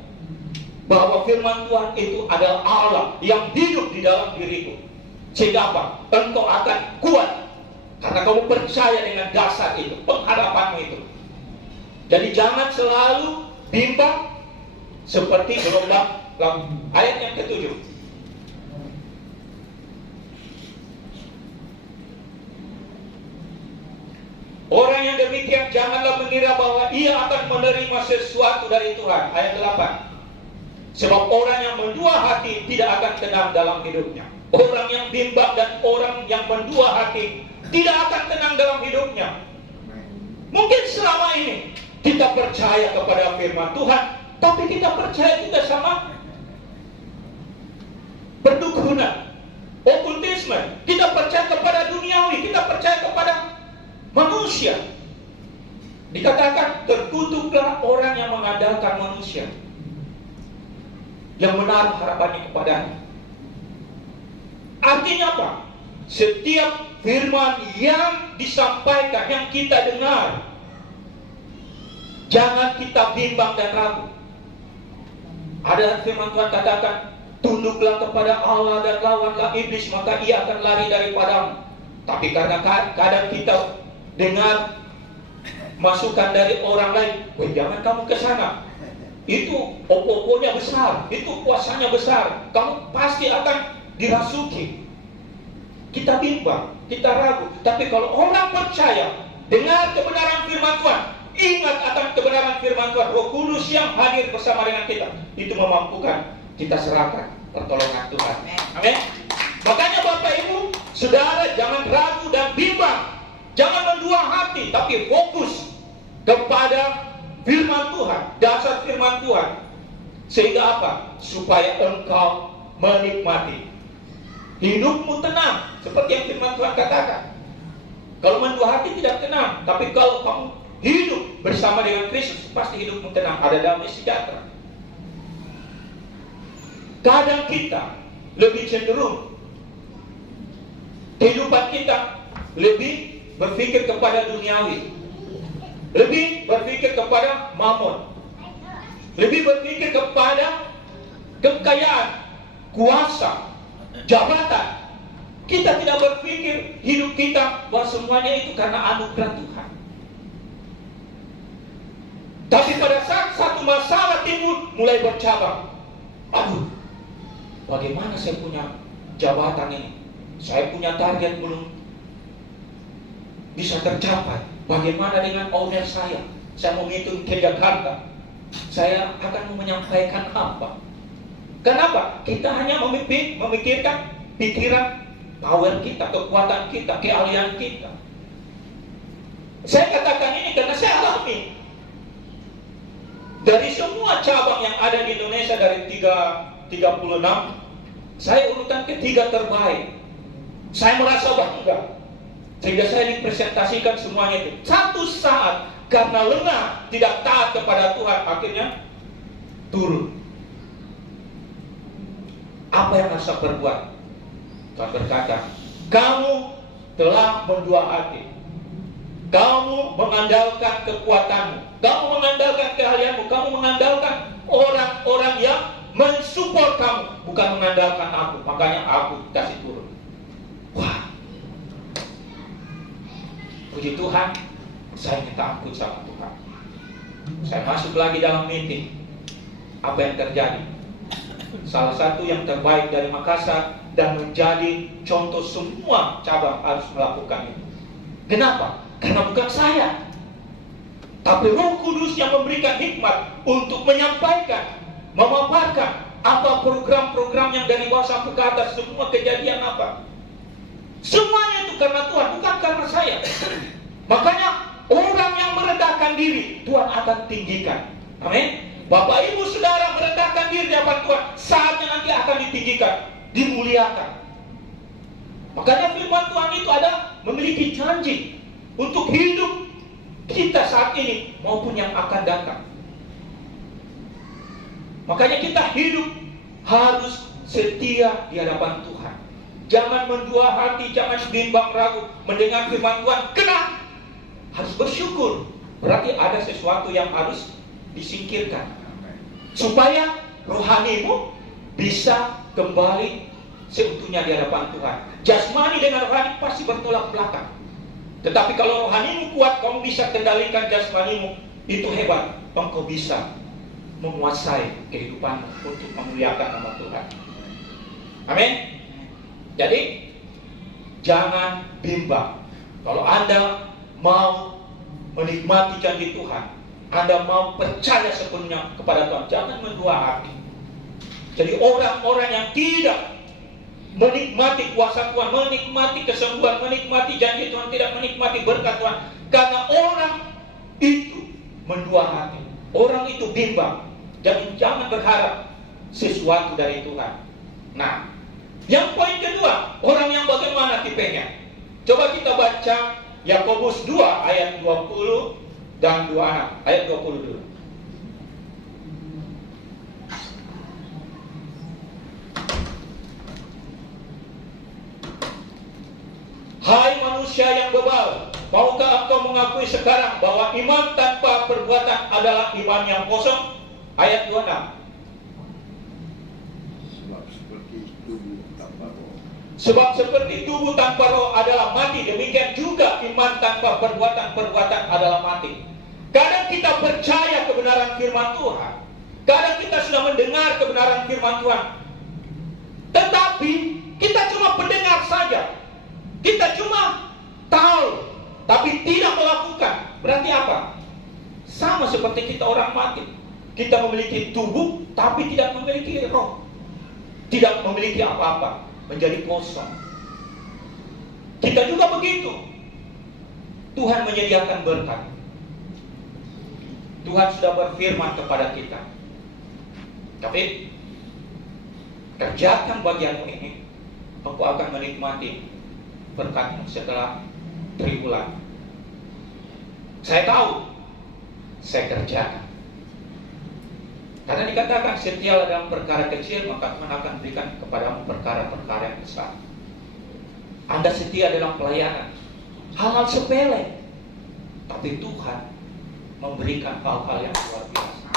bahwa firman Tuhan itu adalah Allah yang hidup di dalam dirimu. Sehingga apa? Engkau akan kuat karena kamu percaya dengan dasar itu, pengharapanmu itu. Jadi jangan selalu bimbang seperti gelombang laut. Ayat yang ke-7. Orang yang demikian janganlah mengira bahwa ia akan menerima sesuatu dari Tuhan. Ayat 8. Sebab orang yang mendua hati tidak akan tenang dalam hidupnya. Orang yang bimbang dan orang yang mendua hati tidak akan tenang dalam hidupnya. Mungkin selama ini kita percaya kepada firman Tuhan, tapi kita percaya juga sama perdukunan, okultisme. Kita percaya kepada duniawi, kita percaya kepada manusia. Dikatakan terkutuklah orang yang mengandalkan manusia, yang menaruh harapannya kepadanya. Artinya apa? Setiap firman yang disampaikan, yang kita dengar, jangan kita bimbang dan ragu. Ada firman Tuhan katakan, tunduklah kepada Allah dan lawanlah iblis, maka ia akan lari daripadamu. Tapi karena kadang kita dengar masukan dari orang lain, jangan kamu ke sana, itu opo-oponya besar, itu kuasanya besar, kamu pasti akan dirasuki. Kita bimbang, kita ragu. Tapi kalau orang percaya dengar kebenaran firman Tuhan, ingat akan kebenaran firman Tuhan, Roh Kudus yang hadir bersama dengan kita, itu memampukan kita serahkan pertolongan Tuhan. Amin. Makanya Bapak Ibu, saudara, jangan ragu dan bimbang, jangan mendua hati, tapi fokus kepada firman Tuhan, dasar firman Tuhan. Sehingga apa? Supaya engkau menikmati hidupmu tenang, seperti yang firman Tuhan katakan. Kalau mendua hati tidak tenang, tapi kalau kamu hidup bersama dengan Kristus, pasti hidupmu tenang, ada damai sejahtera. Kadang kita lebih cenderung kehidupan kita lebih berpikir kepada duniawi, lebih berpikir kepada mamon, lebih berpikir kepada kekayaan, kuasa, jabatan. Kita tidak berpikir hidup kita bahwa semuanya itu karena anugerah Tuhan. Tapi pada saat satu masalah timbul, mulai bercabang. Aduh, bagaimana saya punya jabatan ini? Saya punya target belum bisa tercapai. Bagaimana dengan owner saya? Saya mau ngitung ke Jakarta. Saya akan menyampaikan apa? Kenapa? Kita hanya memikirkan pikiran, power kita, kekuatan kita, keahlian kita. Saya katakan ini karena saya alami. Dari semua cabang yang ada di Indonesia, dari 36, saya urutan ketiga terbaik. Saya merasa bangga. Sehingga saya dipresentasikan semuanya itu. Satu saat karena lengah, tidak taat kepada Tuhan, akhirnya turun. Apa yang harus saya perbuat? Tuhan berkata, kamu telah mendua hati. Kamu mengandalkan kekuatanmu, kamu mengandalkan keahlianmu, kamu mengandalkan orang-orang yang mensupport kamu, bukan mengandalkan aku. Makanya aku kasih turun. Wah, puji Tuhan, saya minta ampun sama Tuhan. Saya masuk lagi dalam meeting. Apa yang terjadi? Salah satu yang terbaik dari Makassar dan menjadi contoh semua cabang harus melakukan itu. Kenapa? Karena bukan saya, tapi Roh Kudus yang memberikan hikmat untuk menyampaikan, memaparkan apa program-program yang dari bawah sampai ke atas, semua kejadian apa. Semuanya itu karena Tuhan, bukan karena saya. Makanya orang yang merendahkan diri, Tuhan akan tinggikan. Amin. Bapak Ibu Saudara merendahkan diri di hadapan Tuhan, saatnya nanti akan ditinggikan, dimuliakan. Makanya firman Tuhan itu ada memiliki janji untuk hidup kita saat ini maupun yang akan datang. Makanya kita hidup harus setia di hadapan Tuhan. Jangan mendua hati, jangan bimbang ragu mendengar firman Tuhan. Kena harus bersyukur. Berarti ada sesuatu yang harus disingkirkan supaya rohanimu bisa kembali seutuhnya di hadapan Tuhan. Jasmani dengan rohani pasti bertolak belakang. Tetapi kalau rohanimu kuat, kamu bisa kendalikan jasmanimu, itu hebat. Engkau bisa menguasai kehidupanmu untuk memuliakan nama Tuhan. Amin. Jadi jangan bimbang. Kalau Anda mau menikmati janji Tuhan, Anda mau percaya sepenuhnya kepada Tuhan, jangan mendua hati. Jadi orang-orang yang tidak menikmati kuasa Tuhan, menikmati kesembuhan, menikmati janji Tuhan, tidak menikmati berkat Tuhan, karena orang itu mendua hati, orang itu bimbang. Dan jangan berharap sesuatu dari Tuhan. Nah, yang poin kedua, orang yang bagaimana tipenya? Coba kita baca Yakobus 2 ayat 20 dan 26. Ayat 20 dulu. Hai manusia yang bebal, maukah engkau mengakui sekarang bahwa iman tanpa perbuatan adalah iman yang kosong? Ayat 26. Sebab seperti tubuh tanpa roh adalah mati, demikian juga iman tanpa perbuatan adalah mati. Kadang kita percaya kebenaran firman Tuhan, kadang kita sudah mendengar kebenaran firman Tuhan, tetapi kita cuma pendengar saja. Kita cuma tahu, tapi tidak melakukan. Berarti apa? Sama seperti kita orang mati. Kita memiliki tubuh, tapi tidak memiliki roh. Tidak memiliki apa-apa, menjadi kosong. Kita juga begitu. Tuhan menyediakan berkat. Tuhan sudah berfirman kepada kita. Tapi kerjakan bagianmu ini, engkau akan menikmati berkatmu setelah 3 bulan. Saya tahu, saya kerjakan. Karena dikatakan setialah dalam perkara kecil, maka Tuhan akan berikan kepadamu perkara-perkara yang besar. Anda setia dalam pelayanan, hal-hal sepele, tapi Tuhan memberikan hal-hal yang luar biasa.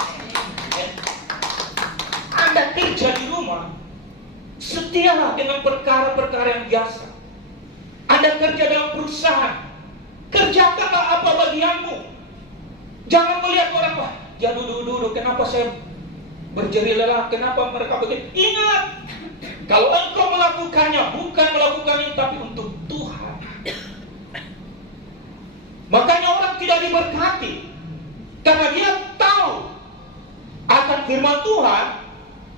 Anda kerja di rumah, setialah dengan perkara-perkara yang biasa. Anda kerja dalam perusahaan, kerjakanlah apa bagianmu. Jangan melihat orang, wah, ya duduk, kenapa saya berjeri lelah, kenapa mereka begitu. Ingat, kalau engkau melakukannya, bukan melakukannya tapi untuk Tuhan. Makanya orang tidak diberkati, karena dia tahu akan firman Tuhan,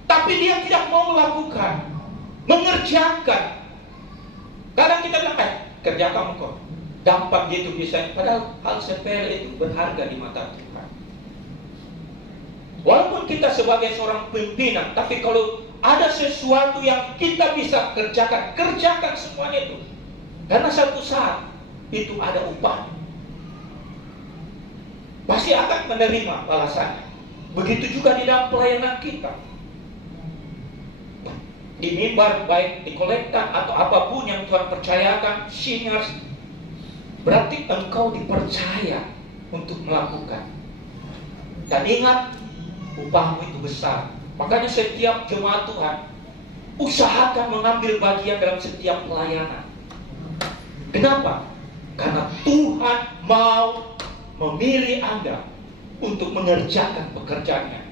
tapi dia tidak mau melakukan, mengerjakan. Kadang kita bilang, kerjakan kok, gampang gitu bisa. Padahal hal sepele itu berharga di mata Tuhan. Walaupun kita sebagai seorang pimpinan, tapi kalau ada sesuatu yang kita bisa kerjakan, kerjakan semuanya itu. Karena satu saat itu ada upah. Pasti akan menerima balasannya. Begitu juga di dalam pelayanan kita. Di mimbar, baik di kolektan atau apapun yang Tuhan percayakan, singers, berarti engkau dipercaya untuk melakukan. Dan ingat, upahmu itu besar. Makanya setiap jemaat Tuhan usahakan mengambil bagian dalam setiap pelayanan. Kenapa? Karena Tuhan mau memilih Anda untuk mengerjakan pekerjaannya,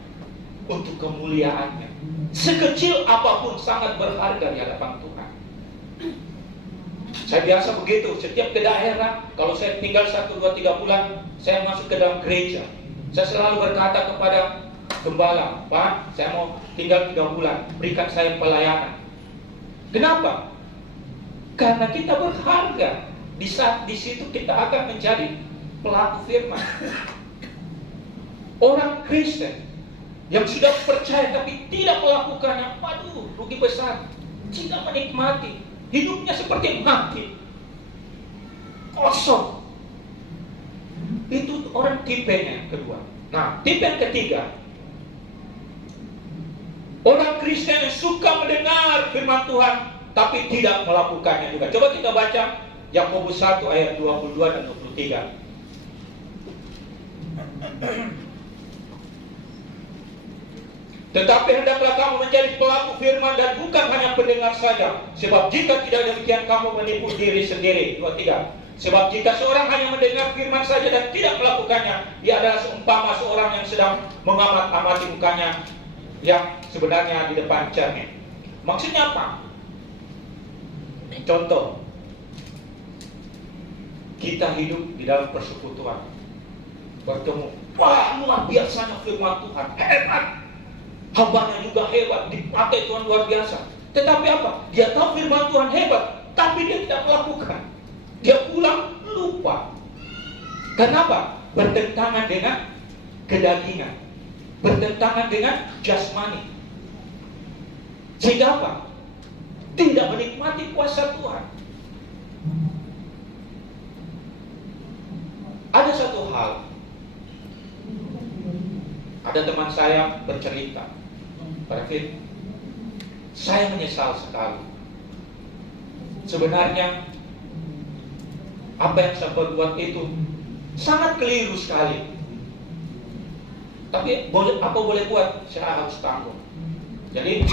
untuk kemuliaannya. Sekecil apapun sangat berharga di hadapan Tuhan. Saya biasa begitu, setiap ke daerah, kalau saya tinggal 1, 2, 3 bulan, saya masuk ke dalam gereja. Saya selalu berkata kepada gembala, Pak, saya mau tinggal 3 bulan, berikan saya pelayanan. Kenapa? Karena kita berharga. Di saat di situ kita akan menjadi pelaku firman. Orang Kristen yang sudah percaya tapi tidak melakukannya, waduh, rugi besar. Tidak menikmati, hidupnya seperti mati, kosong. Itu orang tipenya yang kedua. Nah, tipe yang ketiga, orang Kristen yang suka mendengar firman Tuhan tapi tidak melakukannya juga. Coba kita baca Yakobus 1 ayat 22 dan 23. Tetapi hendaklah kamu menjadi pelaku firman dan bukan hanya pendengar saja. Sebab jika tidak demikian kamu menipu diri sendiri. 23. Sebab jika seorang hanya mendengar firman saja dan tidak melakukannya, ia adalah seumpama seorang yang sedang mengamat-amati mukanya yang sebenarnya di depan cermin. Maksudnya apa? Contoh, kita hidup di dalam persekutuan, bertemu, wah luar biasanya firman Tuhan, hebat, hambanya juga hebat, dipakai Tuhan luar biasa. Tetapi apa? Dia tahu firman Tuhan hebat, tapi dia tidak melakukan. Dia pulang lupa. Kenapa? Bertentangan dengan kedagingan, bertentangan dengan jasmani. Sehingga apa? Tidak menikmati kuasa Tuhan. Ada satu hal, ada teman saya bercerita, Pak Rafid, saya menyesal sekali. Sebenarnya apa yang saya perbuat itu sangat keliru sekali. Tapi apa boleh buat, saya harus tanggung. Jadi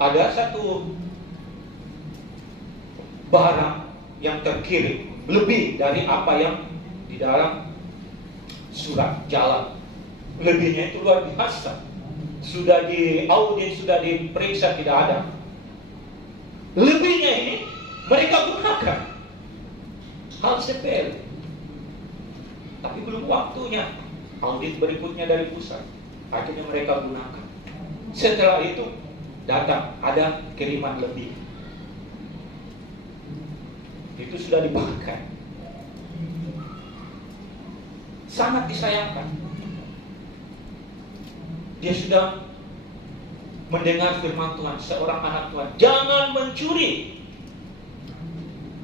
ada satu barang yang terkirim lebih dari apa yang di dalam surat jalan. Lebihnya itu luar biasa. Sudah diaudit, sudah diperiksa, tidak ada. Lebihnya ini mereka gunakan. Hal sepele. Tapi belum waktunya. Audit berikutnya dari pusat. Akhirnya mereka gunakan. Setelah itu datang, ada kiriman lebih. Itu sudah dipakai. Sangat disayangkan. Dia sudah mendengar firman Tuhan, seorang anak Tuhan, jangan mencuri.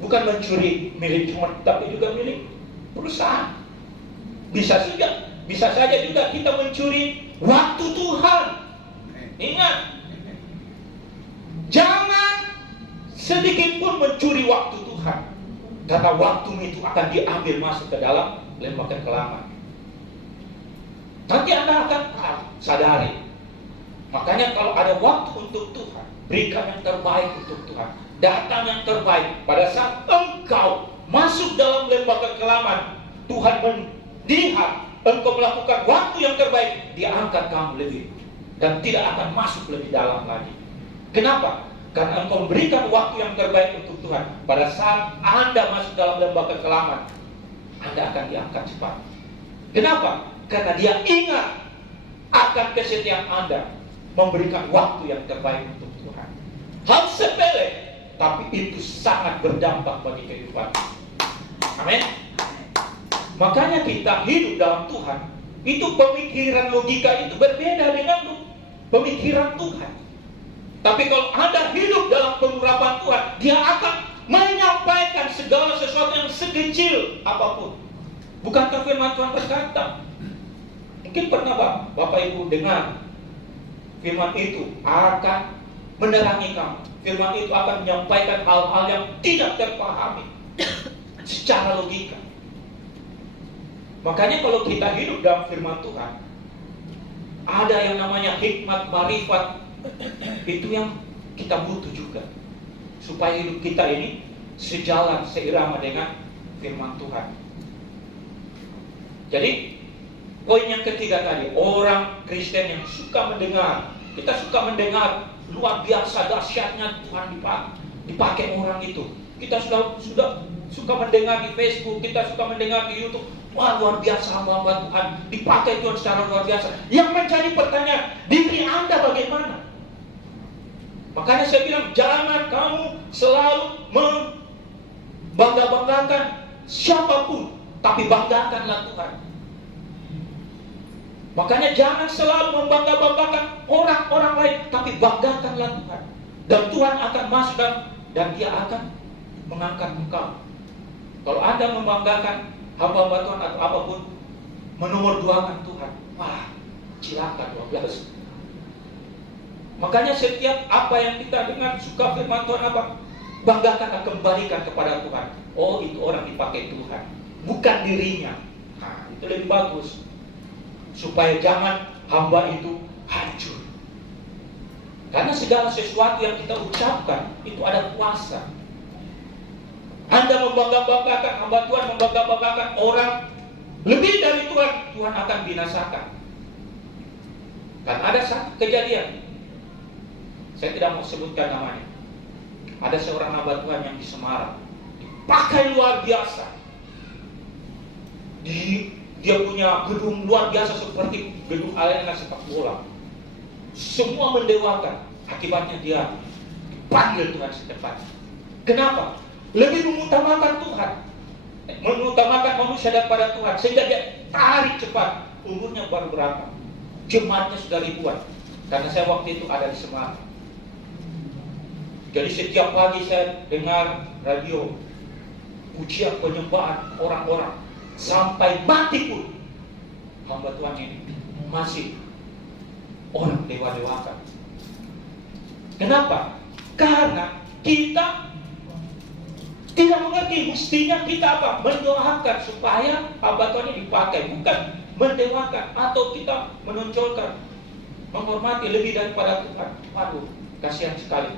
Bukan mencuri milik cuma, tapi juga milik perusahaan. Bisa saja juga kita mencuri waktu Tuhan. Ingat, jangan sedikit pun mencuri waktu Tuhan, karena waktumu itu akan diambil masuk ke dalam lembah kekelaman. Nanti Anda akan sadari. Makanya kalau ada waktu untuk Tuhan, berikan yang terbaik untuk Tuhan. Datang yang terbaik. Pada saat engkau masuk dalam lembah kekelaman, Tuhan melihat engkau melakukan waktu yang terbaik, Dia angkat kamu lebih, dan tidak akan masuk lebih dalam lagi. Kenapa? Karena engkau memberikan waktu yang terbaik untuk Tuhan. Pada saat Anda masuk dalam lembah kekelaman, Anda akan diangkat cepat. Kenapa? Karena Dia ingat akan kesetiaan Anda memberikan waktu yang terbaik untuk Tuhan. Hal sepele, tapi itu sangat berdampak bagi kehidupan. Amin. Makanya kita hidup dalam Tuhan, itu pemikiran logika itu berbeda dengan pemikiran Tuhan. Tapi kalau Anda hidup dalam pengurapan Tuhan, Dia akan menyampaikan segala sesuatu yang sekecil apapun. Bukankah firman Tuhan berkata, mungkin pernah Bapak Ibu dengar, firman itu akan menerangi kamu. Firman itu akan menyampaikan hal-hal yang tidak terpahami secara logika. Makanya kalau kita hidup dalam firman Tuhan, ada yang namanya hikmat, marifat. Itu yang kita butuh juga, supaya hidup kita ini sejalan, seirama dengan firman Tuhan. Jadi poin yang ketiga tadi, orang Kristen yang suka mendengar. Kita suka mendengar, luar biasa dahsyatnya Tuhan dipakai orang itu. Kita sudah suka mendengar di Facebook, kita suka mendengar di YouTube. Wah, luar biasa hamba Tuhan, dipakai Tuhan secara luar biasa. Yang menjadi pertanyaan, diri Anda bagaimana? Makanya saya bilang, jangan kamu selalu membangga-banggakan siapapun, tapi banggakanlah Tuhan. Makanya jangan selalu membangga-banggakan orang-orang lain, tapi banggakanlah Tuhan. Dan Tuhan akan masuk dan Dia akan mengangkat engkau. Kalau Anda membanggakan hamba-hamba Tuhan atau apapun, menomor duakan Tuhan, wah, cilaka 12. Makanya setiap apa yang kita dengar suka firman Tuhan apa, banggakan, kembalikan kepada Tuhan. Oh, itu orang dipakai Tuhan, bukan dirinya. Nah, itu lebih bagus, supaya jangan hamba itu hancur. Karena segala sesuatu yang kita ucapkan itu ada kuasa. Anda membangga-banggakan hamba Tuhan, membangga-banggakan orang lebih dari Tuhan, Tuhan akan binasakan. Dan ada satu kejadian, saya tidak mau sebutkan namanya. Ada seorang hamba Tuhan yang di Semarang, dipakai luar biasa. Dia punya gedung luar biasa seperti gedung arena sepak bola. Semua mendewakan. Akibatnya dia dipanggil Tuhan secepatnya. Kenapa? Lebih mengutamakan Tuhan, mengutamakan manusia daripada Tuhan, sehingga dia tarik cepat. Umurnya baru berapa? Jemaatnya sudah ribuan. Karena saya waktu itu ada di Semarang. Jadi setiap pagi saya dengar radio pujian penyembahan orang-orang, sampai mati pun hamba Tuhan ini masih orang dewa-dewakan. Kenapa? Karena kita tidak mengerti. Mestinya kita apa? Mendoakan supaya hamba Tuhan ini dipakai, bukan mendewakan atau kita menonjolkan, menghormati lebih daripada Tuhan. Waduh, kasihan sekali.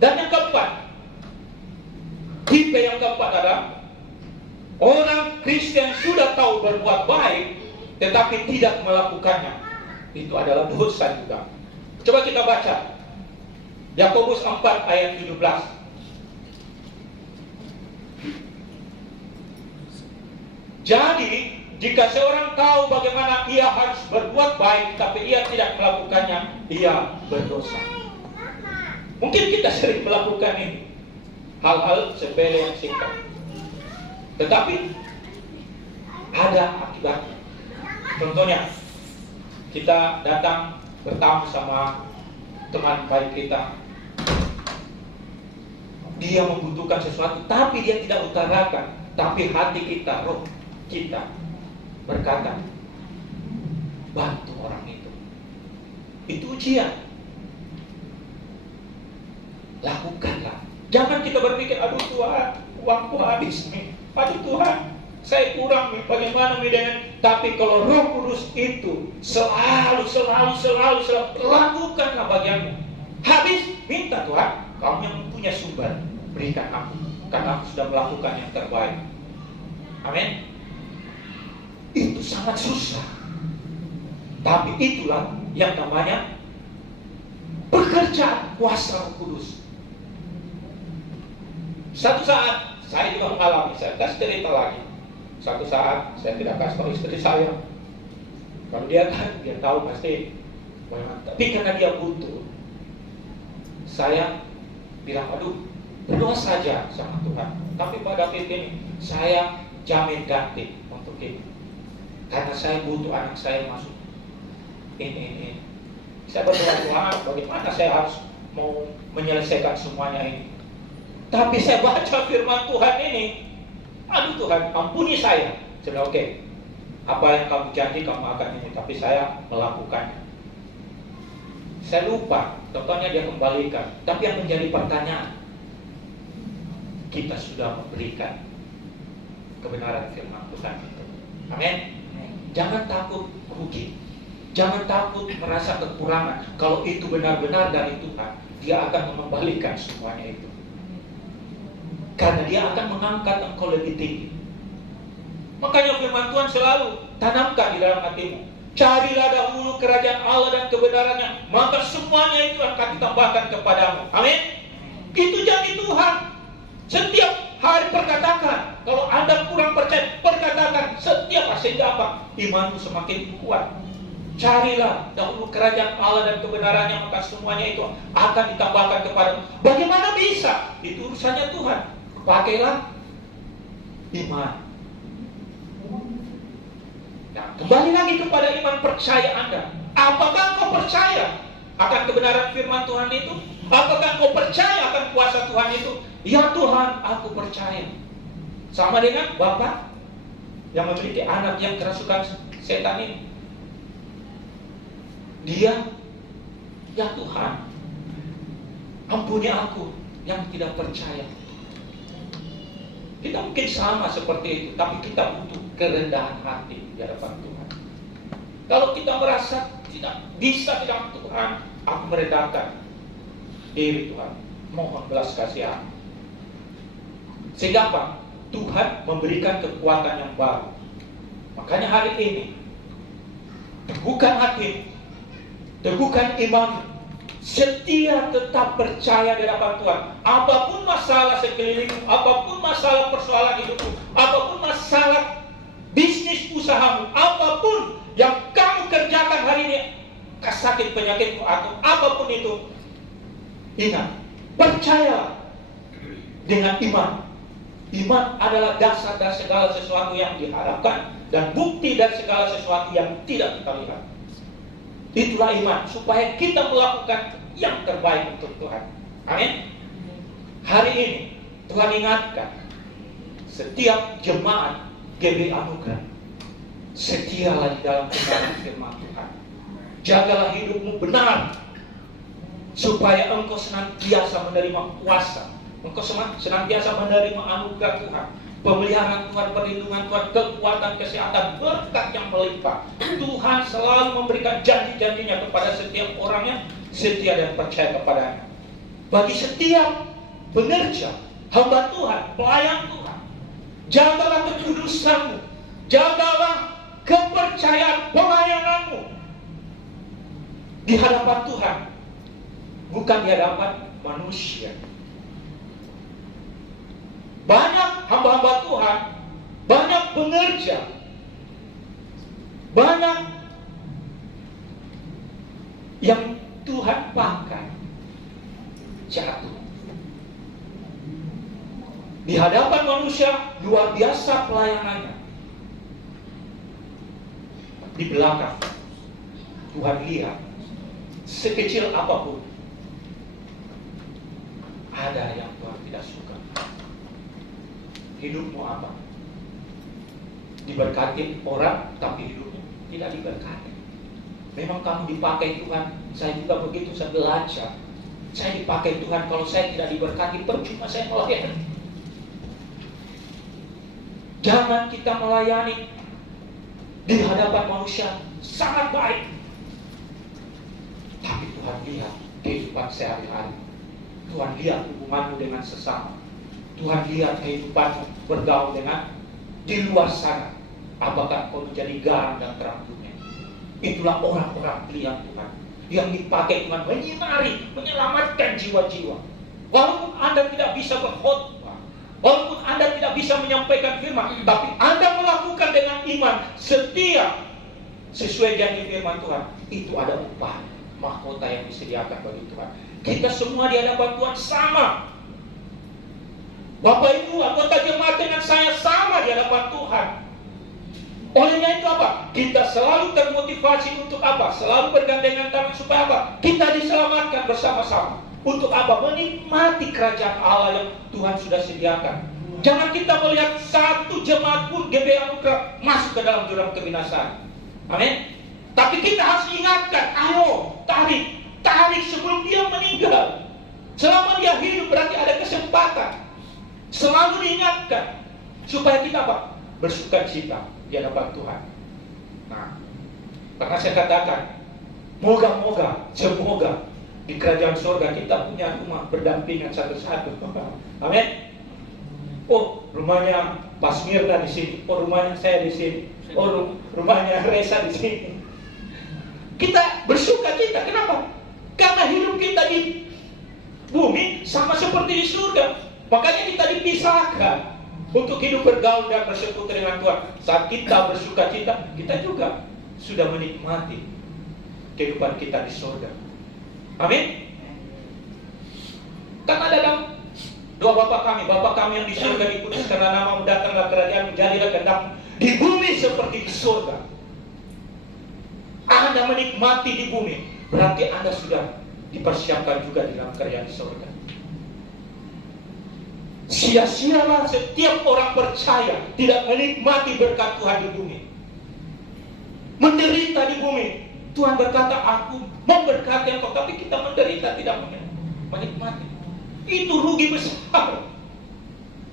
Dan yang keempat, tipe yang keempat adalah orang Kristen sudah tahu berbuat baik tetapi tidak melakukannya. Itu adalah dosa juga. Coba kita baca Yakobus 4 ayat 17. Jadi jika seorang tahu bagaimana ia harus berbuat baik tapi ia tidak melakukannya, ia berdosa. Mungkin kita sering melakukan ini, hal-hal sepele yang singkat, tetapi ada akibatnya. Contohnya, kita datang bertamu sama teman baik kita, dia membutuhkan sesuatu tapi dia tidak utarakan, tapi hati kita, roh kita berkata, bantu orang itu. Itu ujian. Lakukanlah. Jangan kita berpikir, aduh Tuhan, uangku habis nih. Aduh Tuhan, saya kurang nih, bagaimana nih dengan. Tapi kalau Roh Kudus itu selalu lakukanlah bagianmu. Habis, minta Tuhan, kamu yang punya sumber, berikan aku, karena aku sudah melakukan yang terbaik. Amin. Itu sangat susah, tapi itulah yang namanya pekerjaan kuasa Roh Kudus. Satu saat saya juga mengalami, saya kasih cerita lagi. Satu saat saya tidak kasih tahu istri saya. Kalau dia kan, dia tahu pasti. Tapi karena dia butuh, saya bilang, aduh, berdoa saja sama Tuhan. Tapi pada titik ini, saya jamin ganti untuk ini. Karena saya butuh anak saya masuk ini. Saya berdoa, Tuhan, bagaimana saya harus mau menyelesaikan semuanya ini. Tapi saya baca firman Tuhan ini, aduh Tuhan, ampuni saya. Saya bilang, oke, apa yang kamu janji kamu akan ini, tapi saya melakukannya. Saya lupa, contohnya dia kembalikan. Tapi yang menjadi pertanyaan, kita sudah memberikan kebenaran firman Tuhan itu. Amin. Jangan takut rugi, jangan takut merasa kekurangan. Kalau itu benar-benar dari Tuhan, Dia akan mengembalikan semuanya itu. Karena Dia akan mengangkat engkau lebih tinggi. Makanya firman Tuhan selalu tanamkan di dalam hatimu. Carilah dahulu kerajaan Allah dan kebenarannya, maka semuanya itu akan ditambahkan kepadamu. Amin. Itu janji Tuhan. Setiap hari perkatakan. Kalau Anda kurang percaya, perkatakan setiap hari, sehingga apa? Imanmu semakin kuat. Carilah dahulu kerajaan Allah dan kebenarannya, maka semuanya itu akan ditambahkan kepadamu. Bagaimana bisa? Itu urusannya Tuhan. Pakailah iman. Nah, kembali lagi kepada iman percaya Anda. Apakah kau percaya akan kebenaran firman Tuhan itu? Apakah kau percaya akan kuasa Tuhan itu? Ya Tuhan, aku percaya. Sama dengan Bapak yang memiliki anak yang kerasukan setan ini. Dia, ya Tuhan, ampuni aku yang tidak percaya. Kita mungkin sama seperti itu, tapi kita butuh kerendahan hati di hadapan Tuhan. Kalau kita merasa tidak bisa di dalam Tuhan, aku merendahkan diri Tuhan, mohon belas kasihan. Sehingga apa? Tuhan memberikan kekuatan yang baru. Makanya hari ini teguhkan hati, teguhkan iman, setia tetap percaya di hadapan Tuhan. Apapun masalah sekelilingmu, apapun masalah persoalan hidupmu, apapun masalah bisnis usahamu, apapun yang kamu kerjakan hari ini, sakit penyakitmu atau apapun itu, ingat, percayalah dengan iman. Iman adalah dasar dari segala sesuatu yang diharapkan dan bukti dari segala sesuatu yang tidak kita lihat. Itulah iman, supaya kita melakukan yang terbaik untuk Tuhan. Amin. Hari ini Tuhan ingatkan setiap jemaat GB Anugerah, setialah di dalam kebenaran firman Tuhan. Jagalah hidupmu benar, supaya engkau senantiasa menerima kuasa, engkau senantiasa menerima anugerah Tuhan, pemeliharaan Tuhan, perlindungan Tuhan, kekuatan, kesehatan, berkat yang melimpah. Tuhan selalu memberikan janji-janjinya kepada setiap orang yang setia dan percaya kepadanya. Bagi setiap pekerja, hamba Tuhan, pelayan Tuhan, jagalah kekudusanmu, jagalah kepercayaan pelayananmu di hadapan Tuhan, bukan di hadapan manusia. Banyak hamba-hamba Tuhan, banyak pengerja, banyak yang Tuhan pakai jatuh di hadapan manusia, luar biasa pelayanannya. Di belakang Tuhan lihat, sekecil apapun ada yang Tuhan tidak suka. Hidupmu apa? Diberkati orang, tapi hidupmu tidak diberkati. Memang kamu dipakai Tuhan. Saya juga begitu, saya belajar. Saya dipakai Tuhan, kalau saya tidak diberkati, percuma saya melayani. Jangan kita melayani di hadapan manusia sangat baik, tapi Tuhan lihat kehidupan sehari-hari. Tuhan lihat hubunganmu dengan sesama. Tuhan lihat kehidupanmu bergaul dengan di luar sana. Apakah kau menjadi garam dan terang dunia? Itulah orang-orang pilihan Tuhan yang dipakai Tuhan menyinari, menyelamatkan jiwa-jiwa. Walaupun Anda tidak bisa berkhotbah, walaupun Anda tidak bisa menyampaikan firman, tapi Anda melakukan dengan iman, setia sesuai janji firman Tuhan, itu ada upah mahkota yang disediakan bagi Tuhan. Kita semua di hadapan Tuhan sama. Bapak Ibu, anggota jemaat dengan saya sama di hadapan Tuhan. Olehnya itu apa? Kita selalu termotivasi untuk apa? Selalu bergandengan tangan supaya apa? Kita diselamatkan bersama-sama. Untuk apa? Menikmati kerajaan Allah yang Tuhan sudah sediakan. Jangan kita melihat satu jemaat pun GB Anugerah masuk ke dalam jurang kebinasaan. Amin. Tapi kita harus ingatkan, ayo tarik sebelum dia meninggal. Selama dia hidup berarti ada kesempatan. Selalu diingatkan supaya kita apa? Bersuka cita di hadapan Tuhan. Nah, karena saya katakan, semoga di kerajaan surga kita punya rumah berdampingan satu-satu. Amin. Oh, rumahnya Pak Mirna di sini. Oh, rumahnya saya di sini. Oh, rumahnya Reza di sini. Kita bersuka cita. Kenapa? Karena hidup kita di bumi sama seperti di surga. Makanya kita dipisahkan untuk hidup bergaul dan bersekutu dengan Tuhan. Saat kita bersuka cita, kita juga sudah menikmati kehidupan kita di surga. Amin. Karena dalam doa Bapa kami yang di surga, dikuduskanlah namamu, datanglah kerajaan, jadilah kehendakmu di bumi seperti di surga. Anda menikmati di bumi, berarti Anda sudah dipersiapkan juga di dalam kerajaan surga. Sia-sialah setiap orang percaya tidak menikmati berkat Tuhan di bumi. Menderita di bumi. Tuhan berkata, aku memberkati engkau, tapi kita menderita tidak menikmati. Itu rugi besar.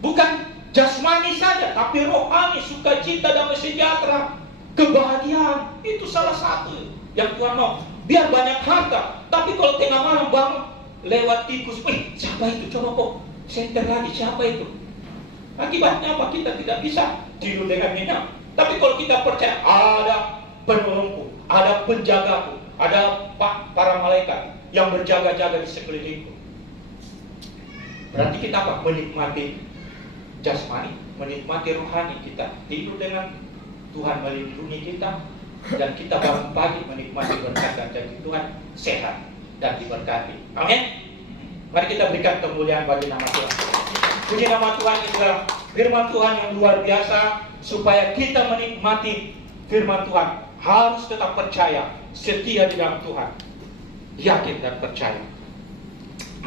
Bukan jasmani saja, tapi rohani, sukacita, damai sejahtera, kebahagiaan. Itu salah satu yang Tuhan mau. Biar banyak harta, tapi kalau tengah malam bangun lewat tikus, siapa itu? Coba kok senter lagi, siapa itu? Akibatnya apa? Kita tidak bisa tidur dengan nyenyak. Tapi kalau kita percaya ada penolongku, ada penjagaku, ada para malaikat yang berjaga-jaga di sekelilingku, berarti kita apa? Menikmati jasmani, menikmati rohani. Kita tidur dengan Tuhan melindungi kita, dan kita bangun pagi menikmati berkat dari Tuhan, sehat dan diberkati. Amin. Mari kita berikan kemuliaan bagi nama Tuhan. Puji nama Tuhan, itulah firman Tuhan yang luar biasa. Supaya kita menikmati firman Tuhan, harus tetap percaya, setia di dalam Tuhan, yakin dan percaya.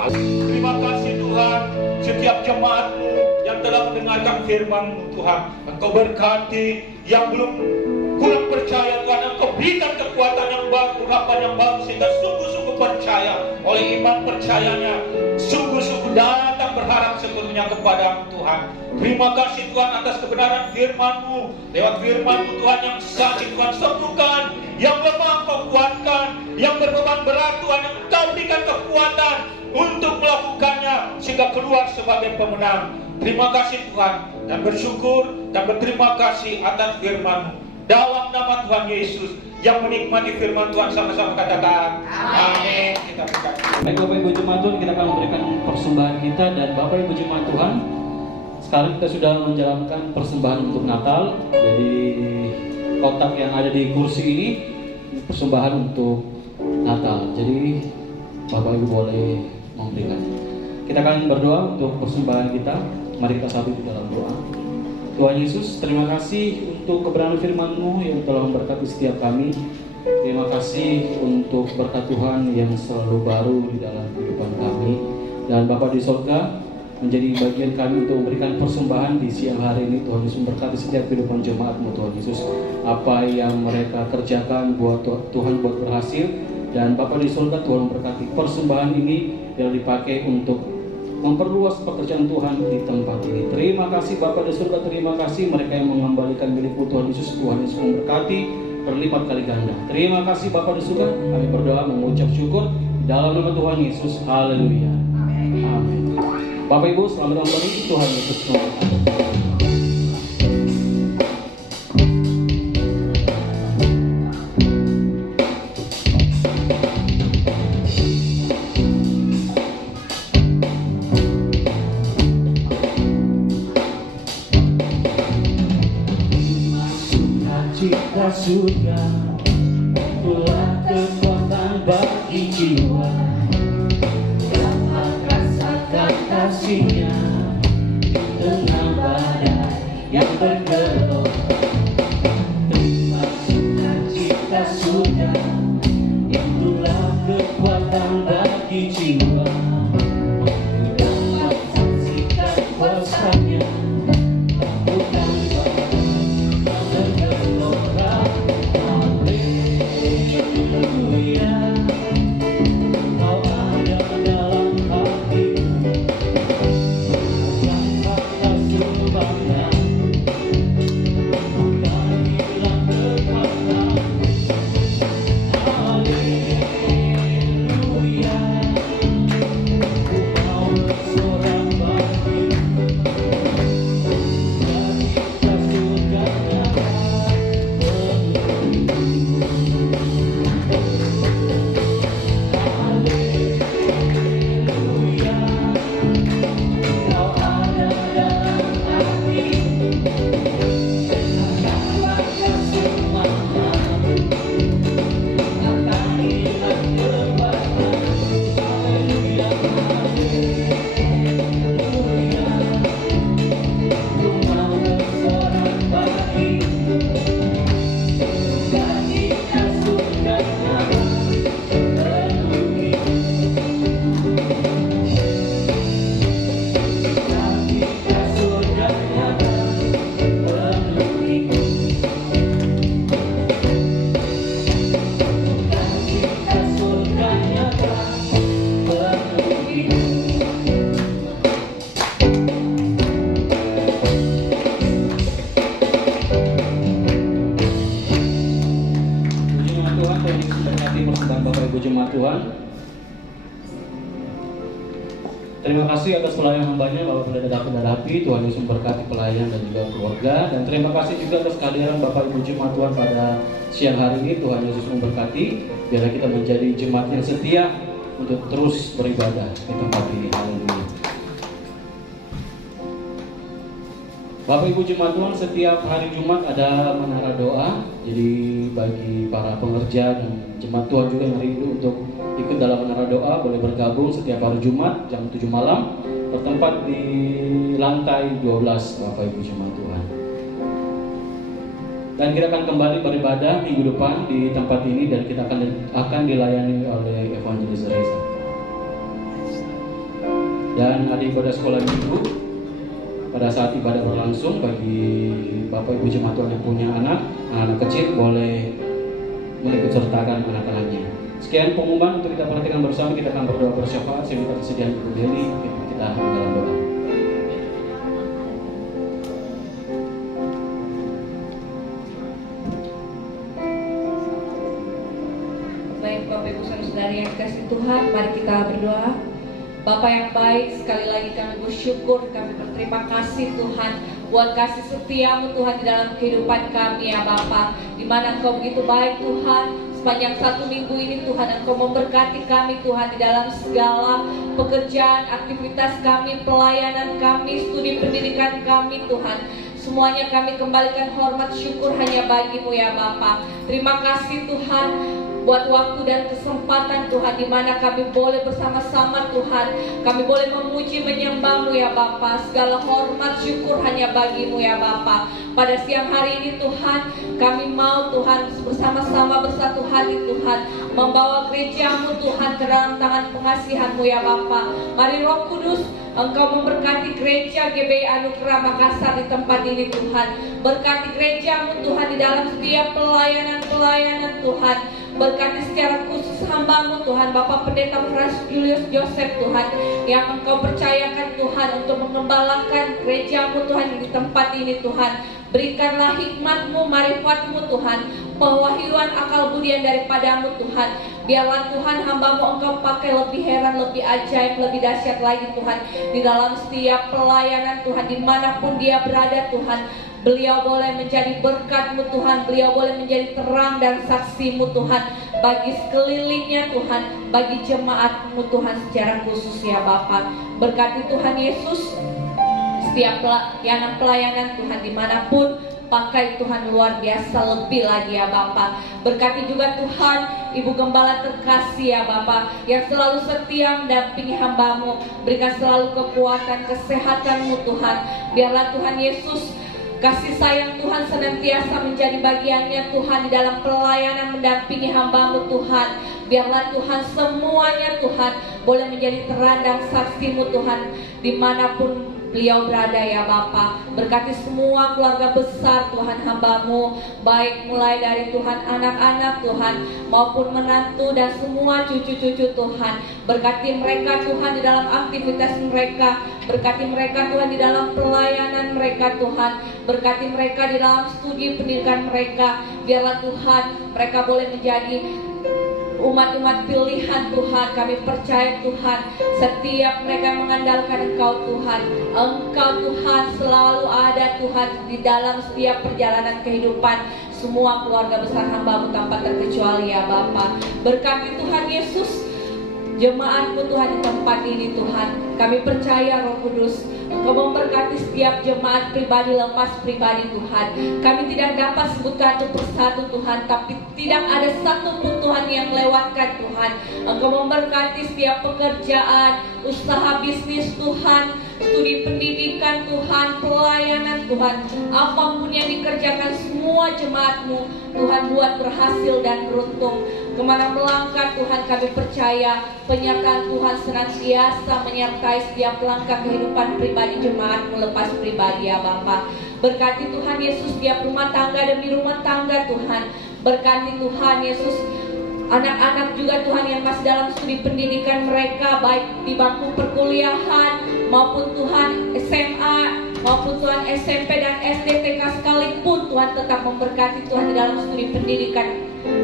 Terima kasih Tuhan, setiap jemaat-Mu yang telah mendengarkan firman-Mu Tuhan. Engkau berkati yang belum kurang percaya Tuhan, Engkau berikan kekuatan yang baru, harapan yang baru, sehingga sungguh-sungguh percaya. Oleh iman percayanya, sungguh-sungguh datang berharap sepenuhnya kepada Tuhan. Terima kasih Tuhan atas kebenaran firman-Mu. Lewat firman-Mu Tuhan yang sakit Tuhan sembuhkan, yang lemah Engkau kuatkan, yang berbeban berat Tuhan Engkau berikan kekuatan untuk melakukannya sehingga keluar sebagai pemenang. Terima kasih Tuhan, dan bersyukur dan berterima kasih atas firman-Mu. Dalam nama Tuhan Yesus, yang menikmati firman Tuhan sama-sama katakan amin. Kita berkata. Baik Bapak Ibu Jemaat Tuhan, kita akan memberikan persembahan kita. Dan Bapak Ibu Jemaat Tuhan, sekarang kita sudah menjalankan persembahan untuk Natal. Jadi kotak yang ada di kursi ini persembahan untuk Natal. Jadi Bapak Ibu boleh memberikan. Kita akan berdoa untuk persembahan kita. Mari kita satu di dalam doa. Tuhan Yesus, terima kasih untuk kebenaran firman-Mu yang telah memberkati setiap kami. Terima kasih untuk berkat Tuhan yang selalu baru di dalam kehidupan kami. Dan Bapa di surga, menjadi bagian kami untuk memberikan persembahan di siang hari ini. Tuhan Yesus memberkati setiap kehidupan jemaat-Mu Tuhan Yesus. Apa yang mereka kerjakan buat Tuhan buat berhasil. Dan Bapa di surga, Tuhan memberkati persembahan ini yang dipakai untuk memperluas pekerjaan Tuhan di tempat ini. Terima kasih Bapa di surga, terima kasih mereka yang mengembalikan milik Tuhan Yesus. Tuhan Yesus memberkati berlipat kali ganda. Terima kasih Bapa di surga, kami berdoa mengucap syukur dalam nama Tuhan Yesus. Haleluya. Amin. Bapak Ibu, selamat kembali. Tuhan Yesus memberkati. Surga itulah kekuatan bagi jiwa yang merasakan kasih-Nya dengan badai yang bergelora. Terima sukacita surga itulah kekuatan bagi jiwa yang merasakan kuasa-Nya. Bapak Ibu Jemaat Tuhan. Terima kasih atas pelayanan hambanya Bapak Pendeta Dapi. Tuhan Yesus memberkati pelayan dan juga keluarga. Dan terima kasih juga atas kehadiran Bapak Ibu Jemaat Tuhan pada siang hari ini. Tuhan Yesus memberkati. Biarlah kita menjadi jemaat yang setia untuk terus beribadah di tempat ini. Haleluya. Bapak Ibu Jemaat Tuhan, setiap hari Jumat ada menara doa. Jadi bagi para pengerja dan jemaat Tuhan juga yang rindu untuk ikut dalam menara doa, boleh bergabung setiap hari Jumat jam 7 malam, bertempat di lantai 12 Bapak Ibu Jemaat Tuhan. Dan kita akan kembali beribadah minggu depan di tempat ini, dan kita akan dilayani oleh Evangelis Reza. Dan ada ibadah sekolah minggu pada saat ibadah berlangsung. Bagi Bapak Ibu Jemaat Tuhan yang punya anak kecil, boleh mengikut sertakan anak-anaknya. Sekian pengumuman untuk kita perhatikan bersama. Kita akan berdoa bersyafaat. Saya minta kesediaan Ibu Deli, kita dalam doa. Baik Bapak Ibu Saudara yang kasih Tuhan, mari kita berdoa. Bapa yang baik, sekali lagi kami bersyukur, kami berterima kasih Tuhan buat kasih setia-Mu Tuhan di dalam kehidupan kami ya Bapa. Di mana Engkau begitu baik Tuhan, sepanjang 1 minggu ini Tuhan Engkau memberkati kami Tuhan di dalam segala pekerjaan, aktivitas kami, pelayanan kami, studi pendidikan kami Tuhan. Semuanya kami kembalikan hormat syukur hanya bagi-Mu ya Bapa. Terima kasih Tuhan buat waktu dan kesempatan Tuhan, di mana kami boleh bersama-sama Tuhan, kami boleh memuji menyembah-Mu ya Bapa. Segala hormat syukur hanya bagi-Mu ya Bapa. Pada siang hari ini Tuhan, kami mau Tuhan bersama-sama bersatu hati Tuhan, membawa gereja-Mu Tuhan ke dalam tangan pengasihan-Mu ya Bapa. Mari Roh Kudus, Engkau memberkati gereja GBI Anugerah Makassar di tempat ini Tuhan. Berkati gereja-Mu Tuhan di dalam setiap pelayanan Tuhan. Berkati secara khusus hamba-Mu Tuhan, Bapak Pendeta Fras Julius Joseph Tuhan, yang Engkau percayakan Tuhan untuk mengembalakan gereja-Mu Tuhan di tempat ini Tuhan. Berikanlah hikmat-Mu, marifat-Mu Tuhan, pewahyuan akal budian daripada-Mu Tuhan. Biarlah Tuhan hamba-Mu Engkau pakai lebih heran, lebih ajaib, lebih dahsyat lagi Tuhan, di dalam setiap pelayanan Tuhan, dimanapun dia berada Tuhan. Beliau boleh menjadi berkat-Mu Tuhan, beliau boleh menjadi terang dan saksi-Mu Tuhan bagi sekelilingnya Tuhan, bagi jemaat-Mu Tuhan secara khusus ya Bapa. Berkati Tuhan Yesus setiap pelayanan Tuhan dimanapun, pakai Tuhan luar biasa lebih lagi ya Bapa. Berkati juga Tuhan Ibu Gembala terkasih ya Bapa, yang selalu setia mendampingi hamba-Mu. Berikan selalu kekuatan, kesehatan-Mu Tuhan. Biarlah Tuhan Yesus, kasih sayang Tuhan senantiasa menjadi bagiannya Tuhan di dalam pelayanan mendampingi hamba-Mu Tuhan. Biarlah Tuhan semuanya Tuhan boleh menjadi terang dan saksi-Mu Tuhan dimanapun beliau berada ya Bapa. Berkati semua keluarga besar Tuhan hamba-Mu, baik mulai dari Tuhan anak-anak Tuhan maupun menantu dan semua cucu-cucu Tuhan. Berkati mereka Tuhan di dalam aktivitas mereka. Berkati mereka Tuhan di dalam pelayanan mereka Tuhan. Berkati mereka di dalam studi pendidikan mereka. Biarlah Tuhan mereka boleh menjadi umat-umat pilihan Tuhan. Kami percaya Tuhan, setiap mereka mengandalkan Engkau Tuhan, Engkau Tuhan selalu ada Tuhan di dalam setiap perjalanan kehidupan semua keluarga besar hamba-Mu tanpa terkecuali ya Bapa. Berkati Tuhan Yesus jemaat-Mu Tuhan di tempat ini Tuhan. Kami percaya Roh Kudus Engkau memberkati setiap jemaat pribadi lepas pribadi Tuhan. Kami tidak dapat sebutkan satu persatu Tuhan, tapi tidak ada satupun Tuhan yang lewatkan Tuhan. Engkau memberkati setiap pekerjaan, usaha bisnis Tuhan, studi pendidikan Tuhan, pelayanan Tuhan. Apapun yang dikerjakan semua jemaat-Mu Tuhan buat berhasil dan beruntung. Kemana melangkah Tuhan kami percaya penyertaan Tuhan senantiasa menyertai setiap langkah kehidupan pribadi jemaat-Mu lepas pribadi ya Bapa. Berkati Tuhan Yesus setiap rumah tangga demi rumah tangga Tuhan. Berkati Tuhan Yesus anak-anak juga Tuhan yang masih dalam studi pendidikan mereka, baik di bangku perkuliahan maupun Tuhan SMA maupun Tuhan SMP dan SD TK sekalipun Tuhan tetap memberkati Tuhan di dalam studi pendidikan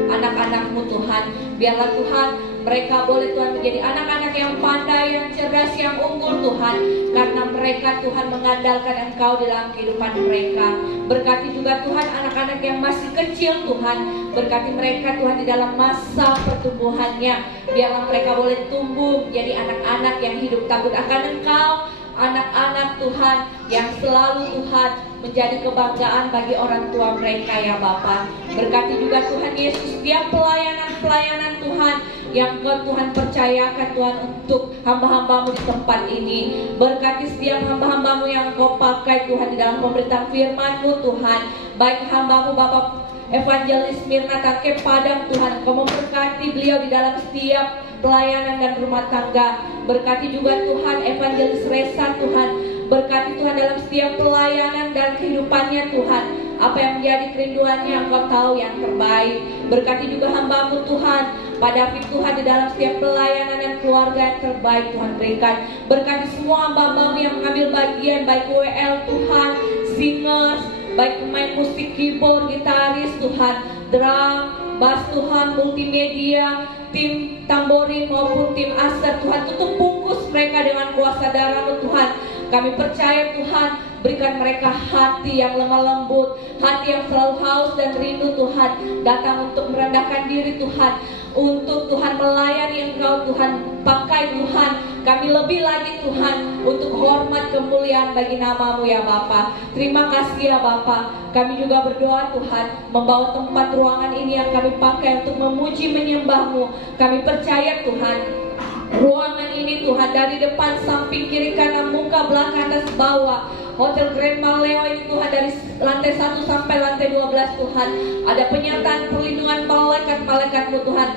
anak-anak-Mu Tuhan. Biarlah Tuhan mereka boleh Tuhan menjadi anak-anak yang pandai, yang cerdas, yang unggul Tuhan, karena mereka Tuhan mengandalkan Engkau di dalam kehidupan mereka. Berkati juga Tuhan anak-anak yang masih kecil Tuhan, berkati mereka Tuhan di dalam masa pertumbuhannya. Biarlah mereka boleh tumbuh menjadi anak-anak yang hidup takut akan Engkau, anak-anak Tuhan yang selalu Tuhan menjadi kebanggaan bagi orang tua mereka ya Bapa. Berkati juga Tuhan Yesus setiap pelayanan Tuhan yang Kau Tuhan percayakan Tuhan untuk hamba-hamba-Mu di tempat ini. Berkati setiap hamba-hamba-Mu yang Kau pakai Tuhan di dalam pemberitaan firman-Mu Tuhan. Baik hamba-Mu Bapak Evangelis Mirna Take Padang Tuhan, Kau memberkati beliau di dalam setiap pelayanan dan rumah tangga. Berkati juga Tuhan Evangelis Resa Tuhan, berkati Tuhan dalam setiap pelayanan dan kehidupannya Tuhan. Apa yang menjadi kerinduannya Engkau tahu yang terbaik. Berkati juga hamba-Mu Tuhan, Pak David Tuhan di dalam setiap pelayanan dan keluarga yang terbaik Tuhan berikan. Berkati semua hamba-Mu yang mengambil bagian, baik WL Tuhan, singers, baik pemain musik, keyboard, gitaris Tuhan, drum, bass Tuhan, multimedia, tim tamborin maupun tim aser Tuhan. Tutup bungkus mereka dengan kuasa darah-Mu Tuhan. Kami percaya Tuhan, berikan mereka hati yang lemah lembut, hati yang selalu haus dan rindu Tuhan, datang untuk merendahkan diri Tuhan, untuk Tuhan melayani Engkau Tuhan. Pakai Tuhan kami lebih lagi Tuhan, untuk hormat kemuliaan bagi nama-Mu ya Bapa. Terima kasih ya Bapa. Kami juga berdoa Tuhan, membawa tempat ruangan ini yang kami pakai untuk memuji menyembah-Mu. Kami percaya Tuhan, ruangan ini Tuhan dari depan, samping, kiri, kanan, muka, belakang, atas, bawah, Hotel Grand Maleo ini Tuhan, dari lantai 1 sampai lantai 12 Tuhan, ada penyertaan perlindungan malaikat-malaikat-Mu Tuhan.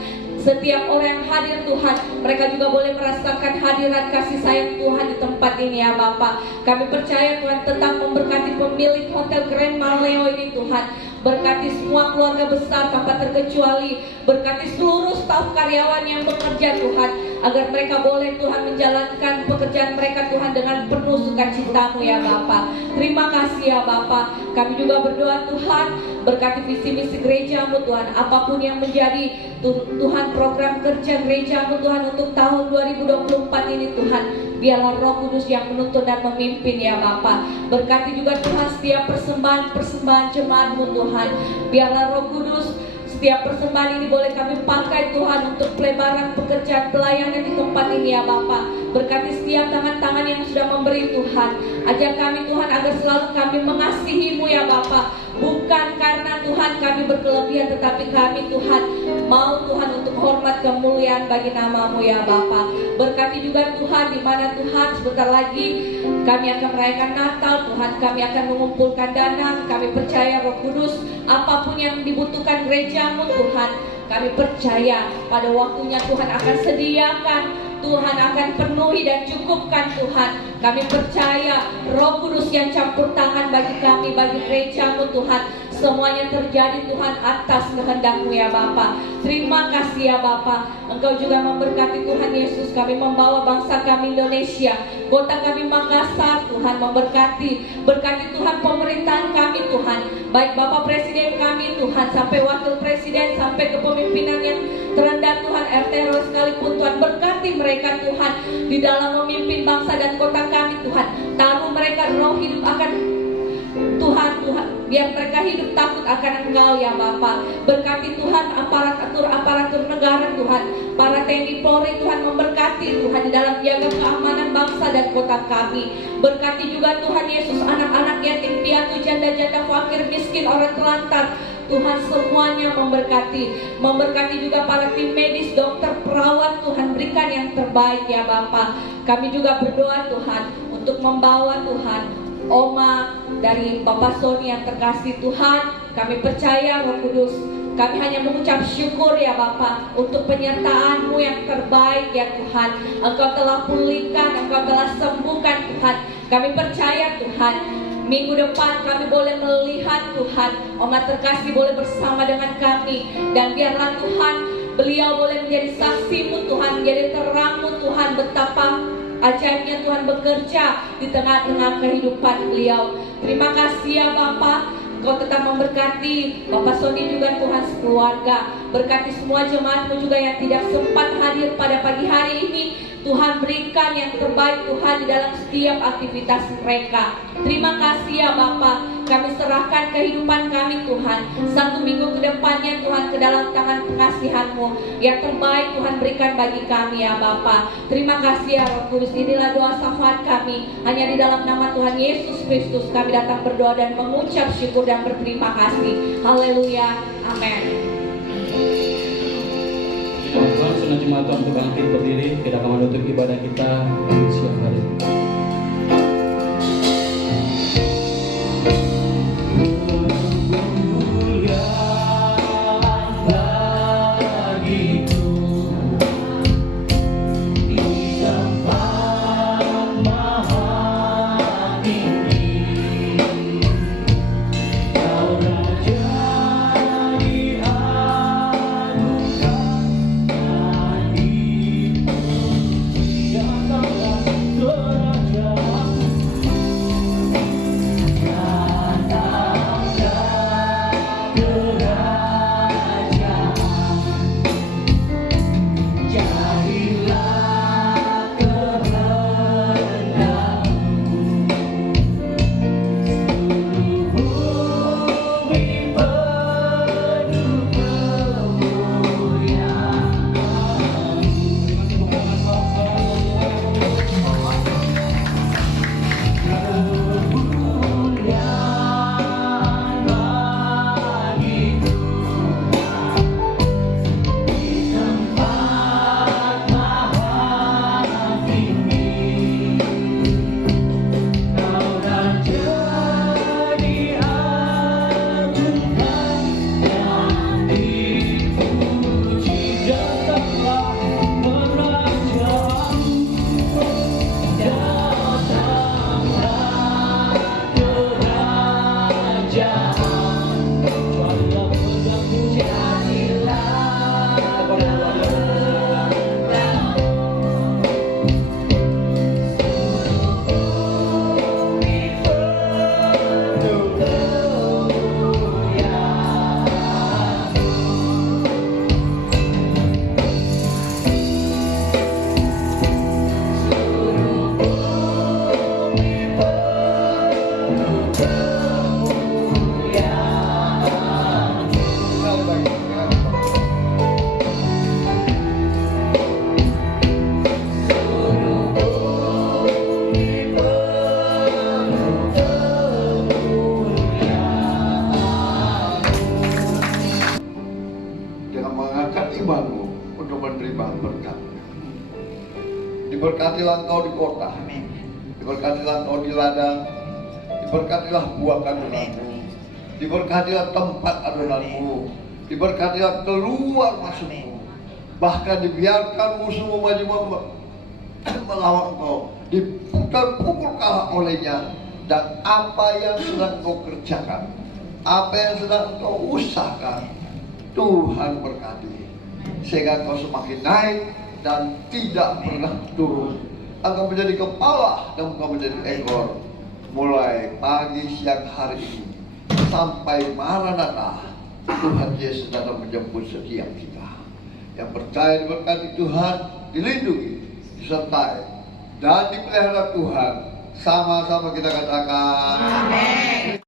Setiap orang yang hadir Tuhan, mereka juga boleh merasakan hadirat kasih sayang Tuhan di tempat ini ya Bapa. Kami percaya Tuhan tetap memberkati pemilik Hotel Grand Maleo ini Tuhan. Berkati semua keluarga besar tanpa terkecuali. Berkati seluruh staf karyawan yang bekerja Tuhan, agar mereka boleh Tuhan menjalankan pekerjaan mereka Tuhan dengan penuh sukacita-Mu ya Bapa. Terima kasih ya Bapa. Kami juga berdoa Tuhan, berkati visi misi gereja-Mu Tuhan, apapun yang menjadi Tuhan program kerja gereja-Mu Tuhan untuk tahun 2024 ini Tuhan, biarlah Roh Kudus yang menuntun dan memimpin ya Bapa. Berkati juga Tuhan setiap persembahan jemaat-Mu Tuhan, biarlah Roh Kudus setiap persembahan ini boleh kami pakai Tuhan untuk pelebaran pekerjaan pelayanan di tempat ini ya Bapa. Berkati setiap tangan-tangan yang sudah memberi Tuhan. Ajar kami Tuhan agar selalu kami mengasihi-Mu ya Bapa. Bukan karena Tuhan kami berkelebihan, tetapi kami Tuhan mau Tuhan untuk hormat kemuliaan bagi nama-Mu ya Bapa. Berkati juga Tuhan, di mana Tuhan sebentar lagi kami akan merayakan Natal Tuhan. Kami akan mengumpulkan dana. Kami percaya Roh Kudus, apapun yang dibutuhkan gereja-Mu Tuhan, kami percaya pada waktunya Tuhan akan sediakan, Tuhan akan penuhi dan cukupkan Tuhan. Kami percaya Roh Kudus yang campur tangan bagi kami, bagi gereja-Mu Tuhan, semuanya terjadi Tuhan atas kehendak-Mu ya Bapa. Terima kasih ya Bapa. Engkau juga memberkati Tuhan Yesus. Kami membawa bangsa kami Indonesia, kota kami Makassar Tuhan, memberkati. Berkati Tuhan pemerintahan kami Tuhan, baik Bapak Presiden kami Tuhan, sampai Wakil Presiden, sampai kepemimpinan yang terendah Tuhan, RT RW sekalipun Tuhan. Berkati mereka Tuhan di dalam memimpin bangsa dan kota kami Tuhan. Taruh mereka roh hidup akan Tuhan, biar mereka hidup takut akan Engkau ya Bapa. Berkati Tuhan aparatur negara Tuhan, para TNI Polri Tuhan, memberkati Tuhan di dalam jaga keamanan bangsa dan kota kami. Berkati juga Tuhan Yesus anak-anak yatim piatu, janda-janda, fakir, miskin, orang telantar Tuhan, semuanya memberkati juga para tim medis, dokter, perawat Tuhan, berikan yang terbaik ya Bapa. Kami juga berdoa Tuhan untuk membawa Tuhan Oma dari Bapak Sony yang terkasih Tuhan. Kami percaya Roh Kudus, kami hanya mengucap syukur ya Bapa untuk penyertaan-Mu yang terbaik ya Tuhan. Engkau telah pulihkan, Engkau telah sembuhkan Tuhan. Kami percaya Tuhan, minggu depan kami boleh melihat Tuhan Oma terkasih boleh bersama dengan kami. Dan biarlah Tuhan beliau boleh menjadi saksi-Mu Tuhan, menjadi terang-Mu Tuhan, betapa ajaibnya Tuhan bekerja di tengah-tengah kehidupan beliau. Terima kasih ya Bapa. Kau tetap memberkati Bapak Sony juga Tuhan sekeluarga. Berkati semua jemaatmu juga yang tidak sempat hadir pada pagi hari ini. Tuhan, berikan yang terbaik Tuhan di dalam setiap aktivitas mereka. Terima kasih ya Bapa. Kami serahkan kehidupan kami Tuhan. 1 minggu ke depannya Tuhan ke dalam tangan pengasihan-Mu. Yang terbaik Tuhan berikan bagi kami ya Bapa. Terima kasih ya Roh Kudus. Inilah doa syafaat kami. Hanya di dalam nama Tuhan Yesus Kristus kami datang berdoa dan mengucap syukur dan berterima kasih. Haleluya. Amin. Tuhan, senang jemaat Tuhan untuk bangkit berdiri. Kita akan menutup ibadah kita di siang hari ini. Diberkatilah engkau di kota, diberkatilah engkau di ladang, diberkatilah buah kandunganmu, diberkatilah tempat adonanmu, diberkatilah keluar masukmu, bahkan dibiarkan musuhmu maju melawan engkau, dipukul kalah olehnya, dan apa yang sedang engkau kerjakan, apa yang sedang engkau usahakan, Tuhan berkati, sehingga engkau semakin naik dan tidak pernah turun. Engkau menjadi kepala dan engkau menjadi ekor. Mulai pagi siang hari ini sampai Maranatha, Tuhan Yesus datang menjemput setiap kita. Yang percaya diberkati Tuhan, dilindungi, disertai, dan dipelihara Tuhan. Sama-sama kita katakan amin.